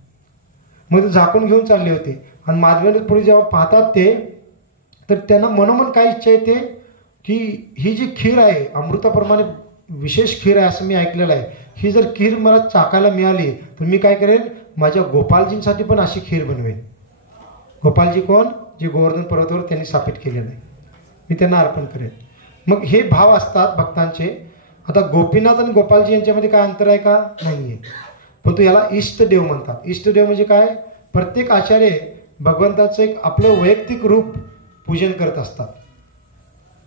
मग ते झाकून घेऊन चालले होते. आणि माधवेंद्र पुढे जेव्हा पाहतात ते, तर त्यांना मनोमन काय इच्छा येते की ही जी खीर आहे अमृताप्रमाणे विशेष खीर आहे असं मी ऐकलेलं आहे, ही जर खीर मला चाकायला मिळाली तर मी काय करेन, माझ्या गोपालजींसाठी पण अशी खीर बनवेन. गोपालजी कोण, जे गोवर्धन पर्वतावर त्यांनी स्थापित केलेलं आहे, मी त्यांना अर्पण करेन. मग हे भाव असतात भक्तांचे. आता गोपीनाथ आणि गोपालजी यांच्यामध्ये काय अंतर आहे का, नाही आहे. परंतु याला इष्टदेव म्हणतात. इष्टदेव म्हणजे काय, प्रत्येक आचार्य भगवंताचं एक आपलं वैयक्तिक रूप पूजन करत असतात.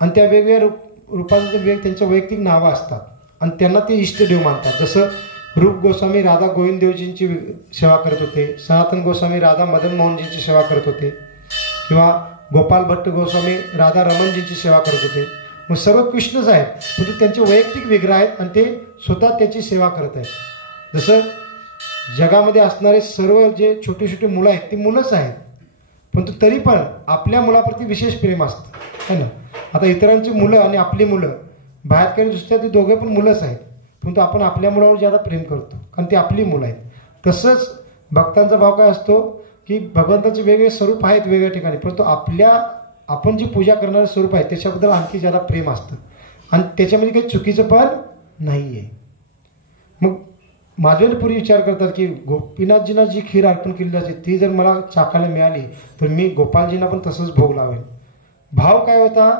आणि त्या वेगवेगळ्या रूपांचे त्यांच्या वैयक्तिक नावं असतात आणि त्यांना ते इष्टदेव मानतात. जसं रूप गोस्वामी राधा गोविंद देवजींची सेवा करत होते, सनातन गोस्वामी राधा मदन मोहनजींची सेवा करत होते, किंवा गोपाल भट्ट गोस्वामी राधा रमणजींची सेवा करत होते. मग सर्व कृष्णच आहेत, परंतु त्यांचे वैयक्तिक विग्रह आहेत आणि ते स्वतः त्याची सेवा करत आहेत. जसं जगामध्ये असणारे सर्व जे छोटे छोटे मुलं आहेत ते मुलंच आहेत, परंतु तरी पण आपल्या मुलाप्रती विशेष प्रेम असतं, है ना. आता इतरांची मुलं आणि आपली मुलं बाहेर काही दुसऱ्या ते दोघे पण मुलंच आहेत, परंतु आपण आपल्या मुलावर ज्यादा प्रेम करतो कारण ती आपली मुलं आहेत. तसंच भक्तांचा भाव काय असतो की भगवंताचे वेगवेगळे स्वरूप आहेत वेगवेगळ्या ठिकाणी, परंतु आपण जी पूजा करणारे स्वरूप आहे त्याच्याबद्दल आणखी ज्यादा प्रेम असतं आणि त्याच्यामध्ये काही चुकीचं पण नाही आहे. मग माधवेंद्रपुरी विचार करतात की गोपीनाथजींना जी खीर अर्पण केली जाते ती जर मला चाकायला मिळाली तर मी गोपालजींना पण तसंच भोग लावेल. भाव काय होता,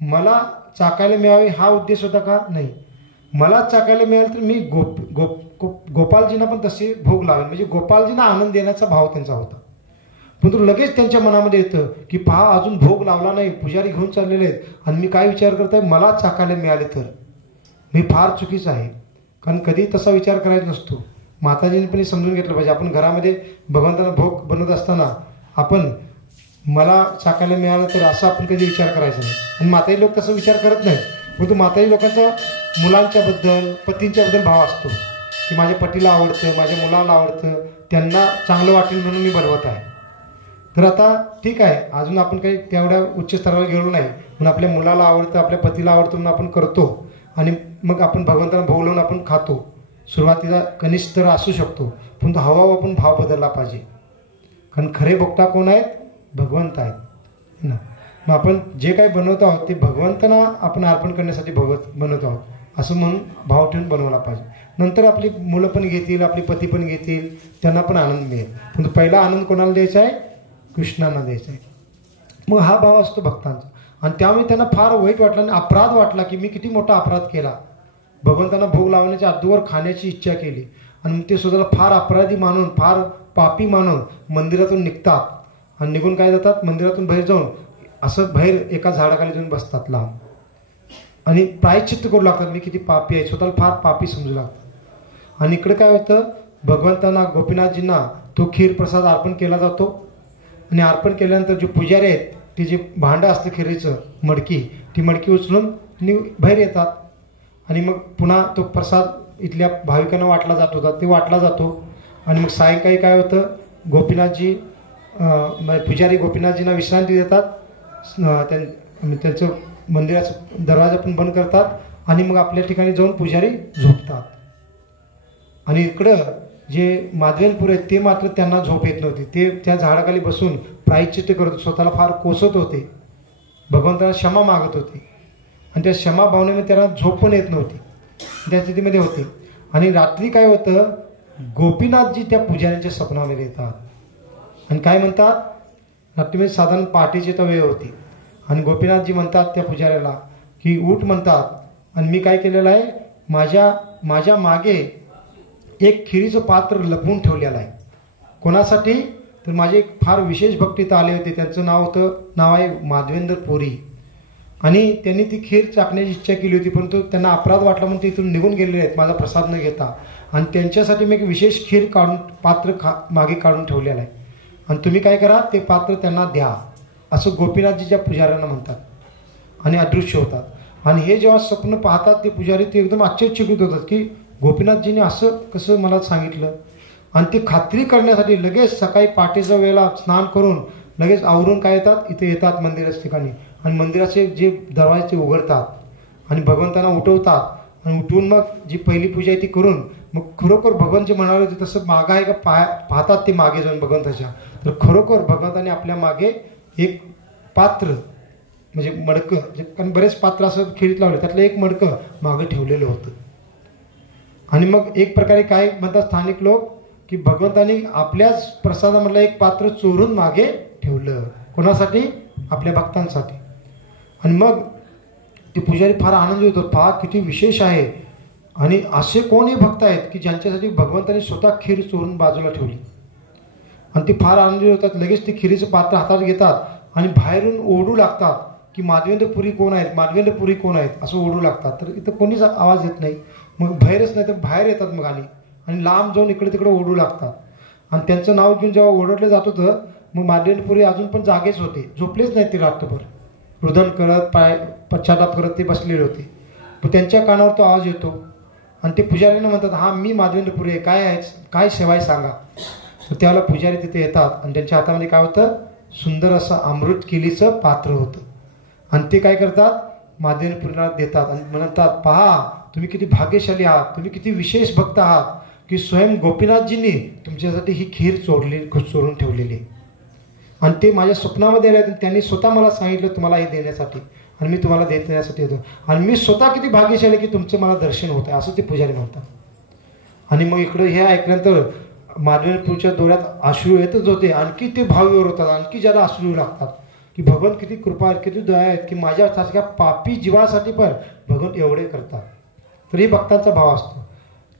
मला चाकायला मिळावे हा उद्देश होता का, नाही. मला चाकायला मिळालं तर मी गोपालजींना पण तसे भोग लावेल, म्हणजे गोपालजींना आनंद देण्याचा भाव त्यांचा होता. परंतु लगेच त्यांच्या मनामध्ये येतं की पहा अजून भोग लावला नाही, पुजारी घेऊन चाललेले आहेत आणि मी काय विचार करतोय, मला चाकायला मिळाले तर मी फार चुकीचं आहे. कारण कधी तसा विचार करायचा नसतो. माताजींनी पण समजून घेतलं पाहिजे. आपण घरामध्ये भगवंतांना भोग बनवत असताना आपण मला चाकायला मिळालं तर असं आपण कधी विचार करायचा नाही. आणि माताजी लोक तसा विचार करत नाहीत, परंतु माताजी लोकांचा मुलांच्याबद्दल पतींच्याबद्दल भाव असतो की माझ्या पतीला आवडतं, माझ्या मुलाला आवडतं, त्यांना चांगलं वाटेल म्हणून मी बनवत आहे. तर आता ठीक आहे, अजून आपण काही तेवढ्या उच्च स्तरावर गेलो नाही, म्हणून आपल्या मुलाला आवडतं, आपल्या पतीला आवडतं म्हणून आपण करतो आणि मग आपण भगवंतांना भोग लावून आपण खातो. सुरुवातीला कनिष्ठ स्तर असू शकतो, परंतु हळूहळू आपण भाव बदलला पाहिजे. कारण खरे भोक्ता कोण आहेत, भगवंत आहेत ना. मग आपण जे काही बनवत आहोत ते भगवंतांना आपण अर्पण करण्यासाठी बनवत आहोत असं म्हणून भाव ठेवून बनवला पाहिजे. नंतर आपली मुलं पण घेतील, आपले पती पण घेतील, त्यांना पण आनंद मिळेल. परंतु पहिला आनंद कोणाला द्यायचा आहे, कृष्णांना द्यायचा आहे. मग हा भाव असतो भक्तांचा. आणि त्यामुळे त्यांना फार वाईट वाटलं आणि अपराध वाटला की मी किती मोठा अपराध केला, भगवंतांना भोग लावण्याच्या अगोदर खाण्याची इच्छा केली. आणि ते स्वतःला फार अपराधी मानून, फार पापी मानून मंदिरातून निघतात आणि निघून काय जातात, मंदिरातून बाहेर जाऊन असं बाहेर एका झाडाखाली जाऊन बसतात लांब आणि प्रायश्चित्त करू लागतात, मी किती पापी आहे, स्वतःला फार पापी समजू लागतात. आणि इकडे काय होतं, भगवंतांना गोपीनाथजींना तो खीर प्रसाद अर्पण केला जातो. आणि अर्पण केल्यानंतर जे पुजारी आहेत ते जे भांडं असतं खिरीचं, मडकी, ती मडकी उचलून बाहेर येतात आणि मग पुन्हा तो प्रसाद इथल्या भाविकांना वाटला जात होता, ते वाटला जातो. आणि मग सायंकाळी काय होतं, गोपीनाथजी पुजारी गोपीनाथजींना विश्रांती देतात, त्यांचं मंदिराचं दरवाजा पण बंद करतात आणि मग आपल्या ठिकाणी जाऊन पुजारी झोपतात. आणि इकडं जे माधवेंद्रपुरी आहेत ते मात्र त्यांना झोप येत नव्हती, ते त्या झाडाखाली बसून प्रायश्चित्त करत होते, स्वतःला फार कोसत होते, भगवंताला क्षमा मागत होते. आणि त्या क्षमा भावनेमध्ये त्यांना झोप पण येत नव्हती, त्या स्थितीमध्ये होते. आणि रात्री काय होतं, गोपीनाथजी त्या पुजाऱ्यांच्या स्वप्नामध्ये येतात आणि काय म्हणतात, रात्री म्हणजे साधारण पहाटेची तर वेळ होती आणि गोपीनाथजी म्हणतात त्या पुजाऱ्याला की उठ म्हणतात आणि मी काय केलेलं आहे माझ्या मागे एक खिरीचं पात्र लपवून ठेवलेलं आहे. कोणासाठी तर माझे एक फार विशेष भक्त आले होते. त्यांचं नाव आहे माधवेंद्र पुरी आणि त्यांनी ती खीर चाखण्याची इच्छा केली होती परंतु त्यांना अपराध वाटला म्हणून ते इथून निघून गेलेले आहेत माझा प्रसाद न घेता आणि त्यांच्यासाठी मी एक विशेष खीर काढून पात्र मागे काढून ठेवलेलं आहे आणि तुम्ही काय करा ते पात्र त्यांना द्या असं गोपीनाथजीच्या पुजाऱ्यांना म्हणतात आणि अदृश्य होतात. आणि हे जेव्हा स्वप्न पाहतात ते पुजारी ते एकदम आश्चर्यचकित होतात की गोपीनाथजीने असं कसं मला सांगितलं. आणि ती खात्री करण्यासाठी लगेच सकाळी पहाटेच्या वेळेला स्नान करून लगेच आवरून काय येतात इथे येतात मंदिराच्या ठिकाणी आणि मंदिराचे जे दरवाजे ते उघडतात आणि भगवंतांना उठवतात आणि उठवून मग जी पहिली पूजा आहे ती करून मग खरोखर भगवान जे म्हणाले होते तसं मागं आहे का पाहतात ते मागे जाऊन भगवंताच्या तर खरोखर भगवंताने आपल्या मागे एक पात्र म्हणजे मडकं कारण बरेच पात्र असं खिरीत लावले त्यातलं एक मडकं मागं ठेवलेलं होतं. आणि मग एक प्रकारे काय म्हणतात स्थानिक लोक की भगवंतानी आपल्याच प्रसादामधलं एक पात्र चोरून मागे ठेवलं. कोणासाठी? आपल्या भक्तांसाठी. आणि मग ते पुजारी फार आनंदी होतात पहा किती विशेष आहे आणि असे कोणही भक्त आहेत की ज्यांच्यासाठी भगवंतानी स्वतः खीर चोरून बाजूला ठेवली. आणि ते फार आनंदी होतात. लगेच ते खिरीचं पात्र हातात घेतात आणि बाहेरून ओरडू लागतात की माधवेंद्रपुरी कोण आहेत माधवेंद्रपुरी कोण आहेत असं ओरडू लागतात. तर इथं कोणीच आवाज येत नाही. मग बाहेरच नाही तर बाहेर येतात मग आणि लांब जाऊन इकडे तिकडे ओरडू लागतात. आणि त्यांचं नाव घेऊन जेव्हा ओरडलं जात होतं मग माधवेंद्रपुरी अजून पण जागेच होते झोपलेच नाहीत ते रात्रभर रुदन करत पाय पश्चाताप करत ते बसलेले होते. मग त्यांच्या कानावर तो आवाज येतो आणि ते पुजारीने म्हणतात हा मी माधवेंद्रपुरी आहे काय सेवा आहे सांगा. तर त्यावेळेला पुजारी तिथे येतात आणि त्यांच्या हातामध्ये काय होतं सुंदर असं अमृत केलीचं पात्र होतं आणि ते काय करतात माधवेंद्रपुरीला देतात आणि म्हणतात पहा तुम्ही किती भाग्यशाली आहात तुम्ही किती विशेष भक्त आहात की स्वयं गोपीनाथजींनी तुमच्यासाठी ही खीर चोरून ठेवलेली आणि ते माझ्या स्वप्नामध्ये आले त्यांनी स्वतः मला सांगितलं तुम्हाला हे देण्यासाठी आणि मी तुम्हाला देण्यासाठी येतो आणि मी स्वतः किती भाग्यशाली की तुमचं मला दर्शन होतं असं ते पुजारी म्हणतात. आणि मग इकडं हे ऐकल्यानंतर माधवेंद्रपूरच्या डोळ्यात अश्रू येतच होते आणखी ते भावीवर होतात आणखी ज्याला अश्रू लागतात की भगवान किती कृपा आहेत किती दया आहेत की माझ्या सारख्या पापी जीवासाठी पण भगवान एवढे करतात. तर हे भक्तांचा भाव असतो.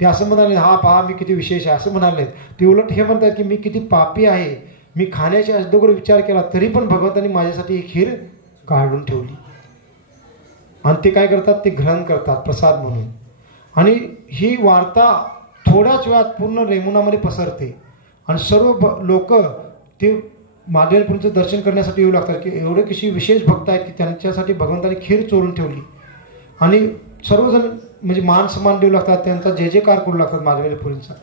ते असं म्हणाले हा पहा मी किती विशेष आहे असं म्हणाले ते उलट हे म्हणतात की मी किती पापी आहे मी खाण्याच्या अगोदर विचार केला तरी पण भगवंतांनी माझ्यासाठी ही खीर काढून ठेवली. आणि ते काय करतात ते ग्रहण करतात प्रसाद म्हणून आणि ही वार्ता थोड्याच वेळात पूर्ण रेमुनामध्ये पसरते आणि सर्व लोक ते माधवेंद्रपुरीचं दर्शन करण्यासाठी येऊ लागतात की एवढे कशी विशेष भक्त आहेत की त्यांच्यासाठी भगवंतांनी खीर चोरून ठेवली. आणि सर्वजण म्हणजे मान सन्मान देऊ लागतात त्यांचा जय जयकार करू लागतात माधवेंद्रपुरींचा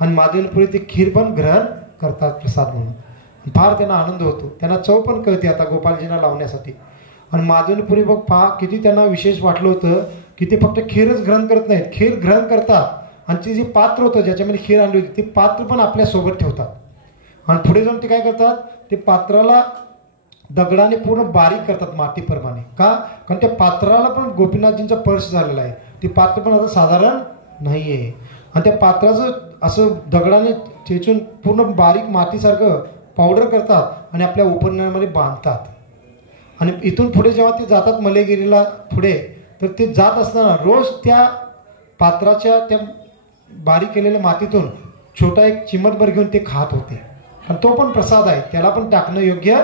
आणि माधवेंद्रपुरी ते खीर पण ग्रहण करतात प्रसाद म्हणून. फार त्यांना आनंद होतो त्यांना चव पण कळते आता गोपालजींना लावण्यासाठी. आणि माधवेंद्रपुरी बघ पहा किती त्यांना विशेष वाटलं होतं की ते फक्त खीरच ग्रहण करत नाहीत खीर ग्रहण करतात आणि ते जे पात्र होतं ज्याच्यामध्ये खीर आणली होती ते पात्र पण आपल्या सोबत ठेवतात. आणि पुढे जाऊन ते काय करतात ते पात्राला दगडाने पूर्ण बारीक करतात मातीप्रमाणे का कारण त्या पात्राला पण गोपीनाथजींचा पर्स झालेला आहे. ते पात्र पण आता साधारण नाही आहे आणि त्या पात्राचं असं दगडाने ठेचून पूर्ण बारीक मातीसारखं पावडर करतात आणि आपल्या उपरण्यामध्ये बांधतात. आणि इथून पुढे जेव्हा ते जातात मलेगिरीला पुढे तर ते जात असताना रोज त्या पात्राच्या त्या बारीक केलेल्या मातीतून छोटा एक चिमटभर घेऊन ते खात होते. आणि तो पण प्रसाद आहे त्याला पण टाकणं योग्य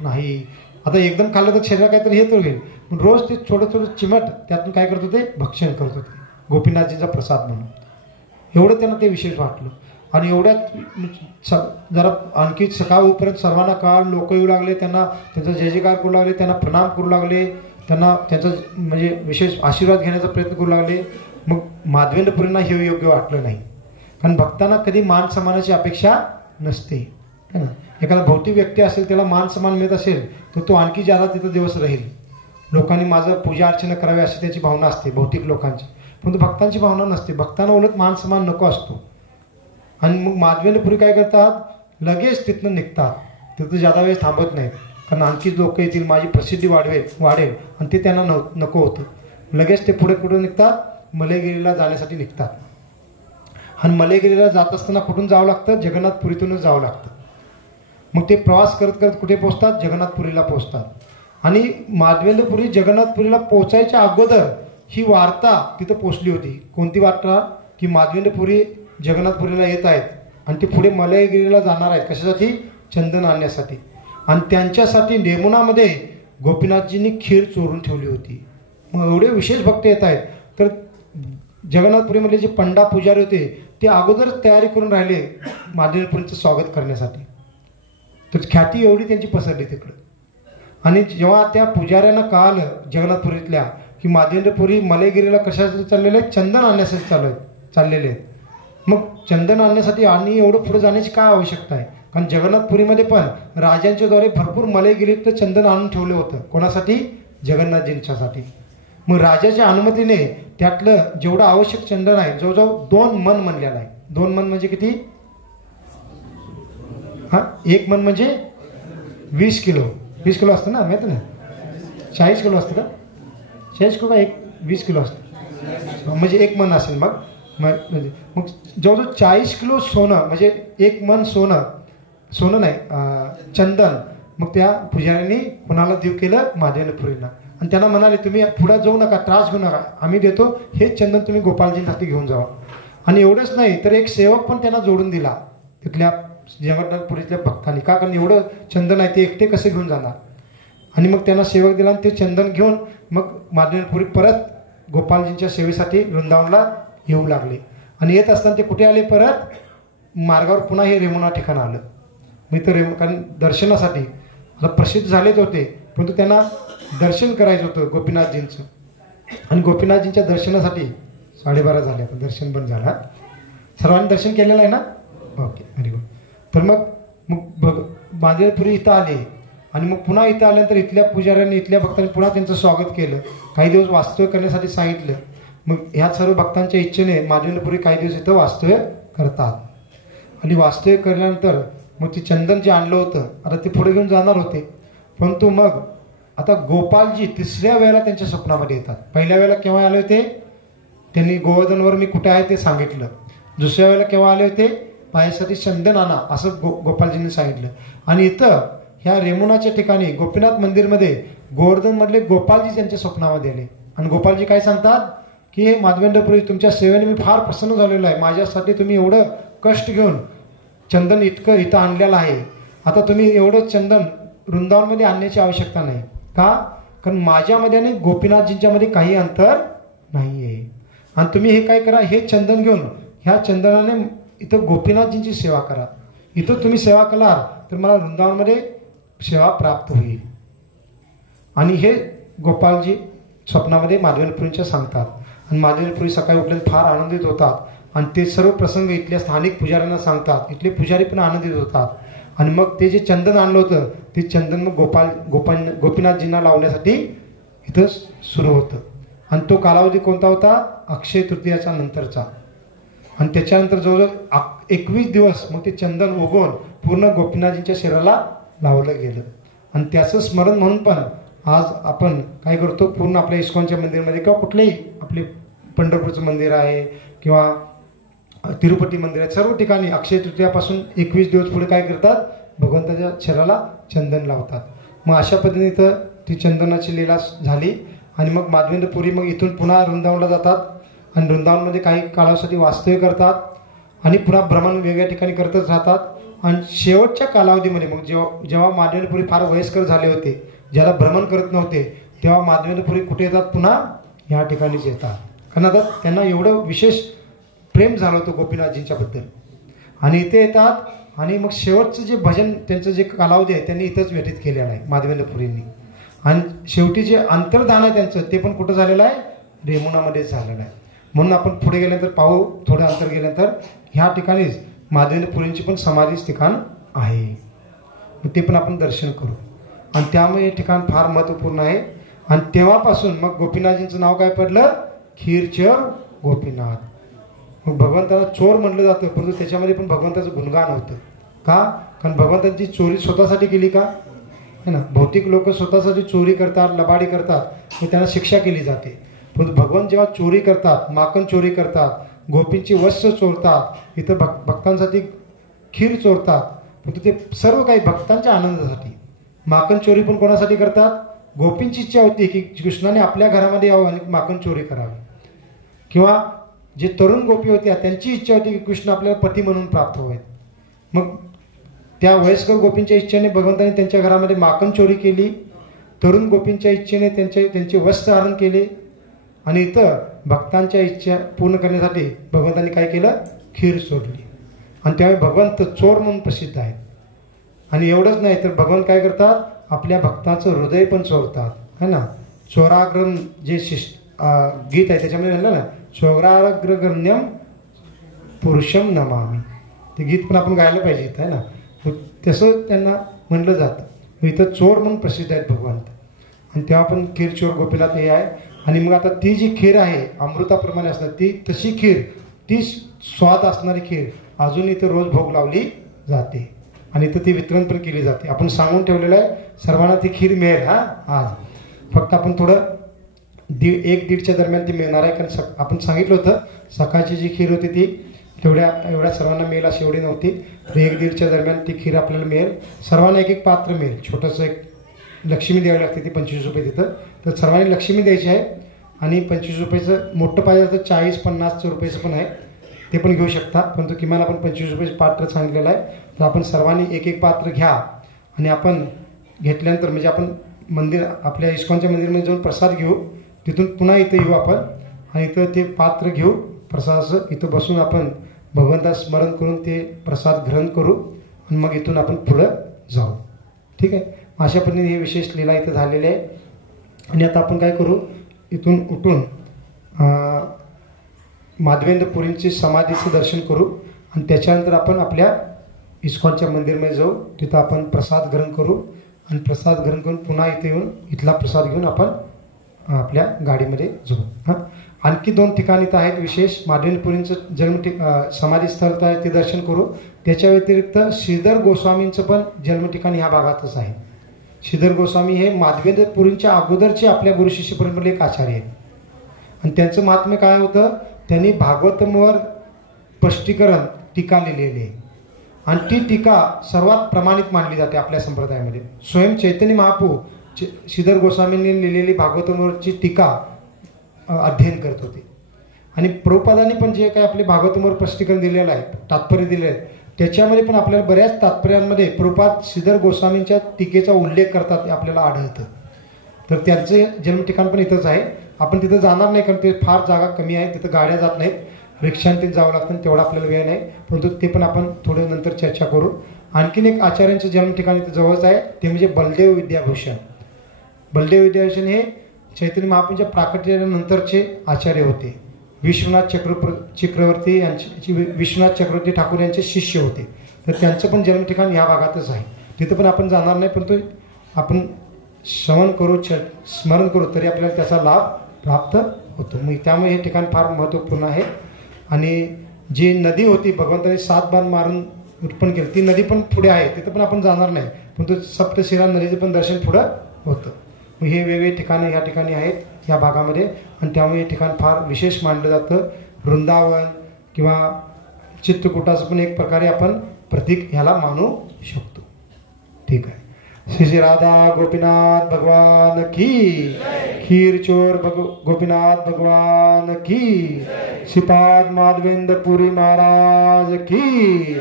नाही. आता एकदम खाल्लं तर शरीराला काहीतरी हे तर होईल पण रोज ते छोटं छोटं चिमट त्यातून काय करत होते भक्षण करत होते गोपीनाथजींचा प्रसाद म्हणून. एवढं त्यांना ते विशेष वाटलं. आणि एवढ्यात जरा आणखी सकाळ होईपर्यंत सर्वांना काळ लोक येऊ लागले त्यांना त्यांचा जय जयकार करू लागले त्यांना प्रणाम करू लागले त्यांना त्यांचा म्हणजे विशेष आशीर्वाद घेण्याचा प्रयत्न करू लागले. मग माधवेंद्रपुरींना हे योग्य वाटलं नाही कारण भक्तांना कधी मान सन्मानाची अपेक्षा नसते है ना. एखादा भौतिक व्यक्ती असेल त्याला मान सन्मान मिळत असेल तर तो आणखी ज्यादा तिथं दिवस राहील. लोकांनी माझं पूजा अर्चना करावी अशी त्याची भावना असते भौतिक लोकांची परंतु भक्तांची भावना नसते. भक्तांना उलट मान सन्मान नको असतो. आणि मग माधवेंद्रपुरी काय करतात लगेच तिथनं निघतात तिथं ज्यादा वेळ थांबत नाहीत कारण आणखी लोक येतील माझी प्रसिद्धी वाढेल आणि ते त्यांना नको होतं. लगेच ते पुढे कुठे निघतात मलेगिरीला जाण्यासाठी निघतात. आणि मलेगिरीला जात असताना कुठून जावं लागतं जगन्नाथपुरीतूनच जावं लागतं. मग ते प्रवास करत करत कुठे पोचतात? जगन्नाथपुरीला पोचतात. आणि माधवेंद्रपुरी जगन्नाथपुरीला पोचायच्या अगोदर ही वार्ता तिथं पोचली होती. कोणती वार्ता? की माधवेंद्रपुरी जगन्नाथपुरीला येत आहेत आणि ते पुढे मलयगिरीला जाणार आहेत. कशासाठी? चंदन आणण्यासाठी. आणि त्यांच्यासाठी नेमुनामध्ये गोपीनाथजींनी खीर चोरून ठेवली होती. मग एवढे विशेष भक्त येत आहेत. तर जगन्नाथपुरीमधले जे पंडा पुजारी होते ते अगोदरच तयारी करून राहिले माधवेंद्रपुरीचं स्वागत करण्यासाठी. तर ख्याती एवढी त्यांची पसरली तिकडं. आणि जेव्हा त्या पुजाऱ्यांना कळालं जगन्नाथपुरीतल्या की माधवेंद्रपुरी मलयगिरीला कशासाठी चाललेले आहेत? चंदन आणण्यासाठी चाललेले आहेत. मग चंदन आणण्यासाठी आणि एवढं पुढे जाण्याची काय आवश्यकता आहे? कारण जगन्नाथपुरीमध्ये पण राजांच्या द्वारे भरपूर मलयगिरीत चंदन आणून ठेवलं होतं. कोणासाठी? जगन्नाथजींच्यासाठी. मग राजाच्या अनुमतीने त्यातलं जेवढं आवश्यक चंदन आहे जवळजवळ 2 मन म्हणलेलं आहे. 2 मन म्हणजे किती? 1 मन म्हणजे 20 किलो. 20 किलो असतं ना, माहिती ना? 40 किलो असतं का? 40 किलो का 20 किलो असतं म्हणजे 1 मन असेल. मग जवळजवळ 40 किलो सोनं म्हणजे 1 मन सोनं नाही चंदन. मग त्या पुजाऱ्यांनी कोणाला देव केलं? माधवेंद्रपुरीला. आणि त्यांना म्हणाले तुम्ही पुढे जाऊ नका, त्रास घेऊ नका, आम्ही देतो, हेच चंदन तुम्ही गोपालजींसाठी घेऊन जावा. आणि एवढंच नाही तर एक सेवक पण त्यांना जोडून दिला तिथल्या जगन्नाथपुरीतल्या भक्तांनी. का? कारण एवढं चंदन आहे ते एकटे कसे घेऊन जाणार. आणि मग त्यांना सेवक दिला आणि ते चंदन घेऊन मग माधवेंद्रपुरी परत गोपालजींच्या सेवेसाठी वृंदावनला येऊ लागले. आणि येत असताना ते कुठे आले? परत मार्गावर पुन्हा हे रेमुना ठिकाण आलं. मी तर कारण दर्शनासाठी आता प्रसिद्ध झालेच होते परंतु त्यांना दर्शन करायचं होतं गोपीनाथजींचं. आणि गोपीनाथजींच्या दर्शनासाठी 12:30 झाले. आता दर्शन पण झालं. सर्वांनी दर्शन केलेलं आहे ना? Okay, very good. तर मग माधवेंद्रपुरी इथं आले आणि मग पुन्हा इथं आल्यानंतर इथल्या पुजाऱ्यांनी इथल्या भक्तांनी पुन्हा त्यांचं स्वागत केलं. काही दिवस वास्तव्य करण्यासाठी सांगितलं. मग ह्या सर्व भक्तांच्या इच्छेने माधवेंद्रपुरी काही दिवस इथं वास्तव्य करतात. आणि वास्तव्य केल्यानंतर मग ते चंदन जे आणलं होतं आता ते पुढे घेऊन जाणार होते. परंतु मग आता गोपालजी 3ऱ्या वेळेला त्यांच्या स्वप्नामध्ये येतात. पहिल्या वेळेला केव्हा आले होते? त्यांनी गोवर्धनवर मी कुठे आहे ते सांगितलं. दुसऱ्या वेळेला केव्हा आले होते? माझ्यासाठी चंदन आणा असं गोपालजींनी सांगितलं. आणि इथं ह्या रेमुनाच्या ठिकाणी गोपीनाथ मंदिरमध्ये गोवर्धनमधले गोपालजी त्यांच्या स्वप्नामध्ये आले. आणि गोपालजी काय सांगतात की हे माधवेंद्रपुरी तुमच्या सेवेने मी फार प्रसन्न झालेलो आहे. माझ्यासाठी तुम्ही एवढं कष्ट घेऊन चंदन इतकं इथं आणलेलं आहे. आता तुम्ही एवढं चंदन वृंदावनमध्ये आणण्याची आवश्यकता नाही. का? कारण माझ्यामध्ये आणि गोपीनाथजींच्यामध्ये काही अंतर नाही आहे. आणि तुम्ही हे काय करा, हे चंदन घेऊन ह्या चंदनाने इथं गोपीनाथजींची सेवा करा. इथं तुम्ही सेवा कराल तर मला वृंदावनमध्ये सेवा प्राप्त होईल. आणि हे गोपालजी स्वप्नामध्ये माधवेंद्रपुरींच्या सांगतात. आणि माधवेंद्रपुरी सकाळी उठले फार आनंदित होतात. आणि ते सर्व प्रसंग इथल्या स्थानिक पुजाऱ्यांना सांगतात. इथले पुजारी पण आनंदित होतात. आणि मग ते जे चंदन आणलं होतं ते चंदन मग गोपीनाथजींना लावण्यासाठी इथं सुरू होतं. आणि तो कालावधी कोणता होता? अक्षय तृतीयाच्या नंतरचा. आणि त्याच्यानंतर जवळजवळ 21 दिवस मग ते चंदन उगवून पूर्ण गोपीनाथजींच्या शरीराला लावलं गेलं. आणि त्याचं स्मरण म्हणून पण आज आपण काय करतो, पूर्ण आपल्या इस्कॉनच्या मंदिरमध्ये किंवा कुठलेही आपले पंढरपूरचं मंदिर आहे किंवा तिरुपती मंदिर आहे, सर्व ठिकाणी अक्षय तृतीयापासून 21 दिवस पुढे काय करतात? भगवंताच्या शरीराला चंदन लावतात. मग अशा पद्धतीने इथं ती चंदनाची लीला झाली. आणि मग माधवेंद्रपुरी मग इथून पुन्हा वृंदावनला जातात. आणि वृंदावनमध्ये काही काळासाठी वास्तव्य करतात. आणि पुन्हा भ्रमण वेगळ्या ठिकाणी करतच राहतात. आणि शेवटच्या कालावधीमध्ये मग जेव्हा माधवेंद्रपुरी फार वयस्कर झाले होते, ज्याला भ्रमण करत नव्हते, तेव्हा माधवेंद्रपुरी कुठे येतात? पुन्हा ह्या ठिकाणीच येतात. कारण आता त्यांना एवढं विशेष प्रेम झालं होतं गोपीनाथजींच्याबद्दल. आणि इथे येतात आणि मग शेवटचं जे भजन त्यांचं जे कालावधी आहे त्यांनी इथंच व्यतीत केलेलं आहे माधवेंद्रपुरींनी. आणि शेवटी जे अंतर्धान आहे त्यांचं ते पण कुठं झालेलं आहे? रेमुनामध्येच झालेलं आहे. म्हणून आपण पुढे गेल्यानंतर पाहू, थोडं अंतर गेल्यानंतर ह्या ठिकाणीच माधवेंद्रपुरींची पण समाधीच ठिकाण आहे. ते पण आपण दर्शन करू. आणि त्यामुळे हे ठिकाण फार महत्त्वपूर्ण आहे. आणि तेव्हापासून मग गोपीनाथजींचं नाव काय पडलं? खीरचोर गोपीनाथ. मग भगवंताला चोर म्हटलं जातं परंतु त्याच्यामध्ये पण भगवंताचं गुणगान होतं. का? कारण भगवंतांची चोरी स्वतःसाठी केली का? है ना. भौतिक लोक स्वतःसाठी चोरी करतात, लबाडी करतात, मग त्यांना शिक्षा केली जाते. परंतु भगवान जेव्हा चोरी करतात, माखन चोरी करतात, गोपींची वस्त्र चोरतात, इथं भक्तांसाठी खीर चोरतात, परंतु ते सर्व काही भक्तांच्या आनंदासाठी. माखन चोरी पण कोणासाठी करतात? गोपींची इच्छा होती की कृष्णाने आपल्या घरामध्ये यावं आणि माखन चोरी करावी. किंवा जे तरुण गोपी होत्या त्यांची इच्छा होती की कृष्ण आपल्याला पती म्हणून प्राप्त व्हावेत. मग त्या वयस्कर गोपींच्या इच्छेने भगवंताने त्यांच्या घरामध्ये माखन चोरी केली. तरुण गोपींच्या इच्छेने त्यांचे वस्त्र हरण केले. आणि इथं भक्तांच्या इच्छा पूर्ण करण्यासाठी भगवंतांनी काय केलं? खीर सोडली. आणि त्यावेळी भगवंत चोर म्हणून प्रसिद्ध आहेत. आणि एवढंच नाही तर भगवान काय करतात? आपल्या भक्ताचं हृदय पण चोरतात, है ना. चोराग्रम जे गीत आहे त्याच्यामध्ये म्हणलं ना, चोराग्रगण्यम पुरुषम नमामि. ते गीत पण आपण गायला पाहिजे, है ना. तसं त्यांना म्हणलं जातं. इथं चोर म्हणून प्रसिद्ध आहेत भगवंत. आणि तेव्हा पण खीर चोर गोपीला ते आहे. आणि मग आता ती जी खीर आहे अमृताप्रमाणे असणार, ती तशी खीर, ती स्वाद असणारी खीर अजून इथं रोज भोग लावली जाते. आणि इथं ती वितरण पण केली जाते. आपण सांगून ठेवलेलं आहे सर्वांना ती खीर मिळेल. आज फक्त आपण थोडं 1-1:30च्या दरम्यान ती मिळणार आहे. कारण आपण सांगितलं होतं सकाळची जी खीर होती ती एवढ्या सर्वांना मिळेल अशी एवढी नव्हती. तर 1-1:30च्या दरम्यान ती खीर आपल्याला मिळेल. सर्वांना एक पात्र मिळेल. छोटंसं एक लक्ष्मी द्यावी लागते, ती 25 रुपये तिथं. तर सर्वांनी लक्ष्मी द्यायची आहे. आणि 25 रुपयाचं मोठं पाहिजे तर 40-50 रुपयाचं पण आहे, ते पण घेऊ शकता. परंतु किमान आपण 25 रुपयाचं पात्र सांगितलेलं आहे. तर आपण सर्वांनी एक पात्र घ्या. आणि आपण घेतल्यानंतर म्हणजे आपण आपल्या इस्कॉनच्या मंदिरामध्ये जाऊन प्रसाद घेऊ. तिथून पुन्हा इथं येऊ आपण आणि इथं ते पात्र घेऊ प्रसादाचं. इथं बसून आपण भगवंता स्मरण करून ते प्रसाद ग्रहण करू आणि मग इथून आपण पुढं जाऊ. ठीक आहे. अशा पद्धतीने हे विशेष लीला इथं झालेले आहे. आणि आता आपण काय करू, इथून उठून माधवेंद्र पुरींची समाधीचं दर्शन करू. आणि त्याच्यानंतर आपण आपल्या इस्कॉनच्या मंदिरमध्ये जाऊ. तिथं आपण प्रसाद ग्रहण करू. आणि प्रसाद ग्रहण करून पुन्हा इथे येऊन इथला प्रसाद घेऊन आपण आपल्या गाडीमध्ये जाऊ. आणखी 2 ठिकाणी तर आहेत विशेष. माधवेंद्र पुरींचं समाधी स्थळ तर आहे, ते दर्शन करू. त्याच्या व्यतिरिक्त श्रीधर गोस्वामींचं पण जन्मठिकाण ह्या भागातच आहे. श्रीधर गोस्वामी हे माधवेंद्र पुरींच्या अगोदरचे आपल्या गुरु शिष्य परंपरेतले एक आचार्य आहेत. आणि त्यांचं महात्म्य काय होतं, त्यांनी भागवतमवर स्पष्टीकरण टीका लिहिलेली आहे. आणि ती टीका सर्वात प्रमाणित मानली जाते आपल्या संप्रदायामध्ये. स्वयं चैतन्य महाप्रभू श्रीधर गोस्वामींनी लिहिलेली भागवतमवरची टीका अध्ययन करत होते. आणि प्रभुपादांनी पण जे काही आपले भागवतमवर स्पष्टीकरण दिलेलं आहे, तात्पर्य दिलेलं आहे, त्याच्यामध्ये पण आपल्याला बऱ्याच तात्पर्यांमध्ये प्रभुपाद श्रीधर गोस्वामींच्या टीकेचा उल्लेख करतात हे आपल्याला आढळतं. तर त्यांचे जन्मठिकाण पण इथंच आहे. आपण तिथं जाणार नाही कारण ते फार जागा कमी आहे, तिथं गाड्या जात नाहीत, रिक्षांनी जावं लागतं, तेवढा आपल्याला वेळ नाही. परंतु ते पण आपण थोडं नंतर चर्चा करू. आणखीन एक आचार्यांचं जन्मठिकाण इथं जवळच आहे, ते म्हणजे बलदेव विद्याभूषण. बलदेव विद्याभूषण हे चैतन्य महाप्रभूंच्या प्राकट्यानंतरचे आचार्य होते. विश्वनाथ चक्रवर्ती यांचे विश्वनाथ चक्रवर्ती ठाकूर यांचे शिष्य होते. तर त्यांचं पण जन्मठिकाण या भागातच आहे. तिथं पण आपण जाणार नाही, परंतु आपण श्रवण करू, स्मरण करू तरी आपल्याला त्याचा लाभ प्राप्त होतो. मग त्यामुळे हे ठिकाण फार महत्त्वपूर्ण आहे. आणि जी नदी होती भगवंतांनी 7 बाण मारून उत्पन्न केली, ती नदी पण पुढे आहे, तिथं पण आपण जाणार नाही, परंतु सप्तशिरा नदीचं पण दर्शन पुढं होतं. मग हे वेगवेगळे ठिकाणं या ठिकाणी आहेत या भागामध्ये. आणि त्यामुळे हे ठिकाण फार विशेष मानलं जातं. वृंदावन किंवा चित्रकूटाचं पण एक प्रकारे आपण प्रतीक ह्याला मानू शकतो. ठीक आहे. श्री राधा गोपीनाथ भगवान की, खीर चोर गोपीनाथ भगवान की, श्रीपाद माधवेंद्र पुरी महाराज की,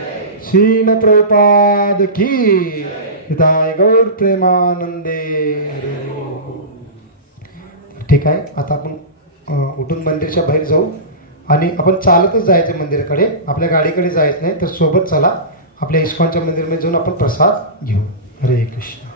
श्रील प्रभुपाद की, हिताय गौर प्रेमानंदे. ठीक आहे. आता आपण उठून मंदिरच्या बाहेर जाऊ. आणि आपण चालतच जायचं मंदिराकडे, आपल्या गाडीकडे जायचं नाही. तर सोबत चला, आपल्या इस्कॉनच्या मंदिरामध्ये जाऊन आपण प्रसाद घेऊ. हरे कृष्ण.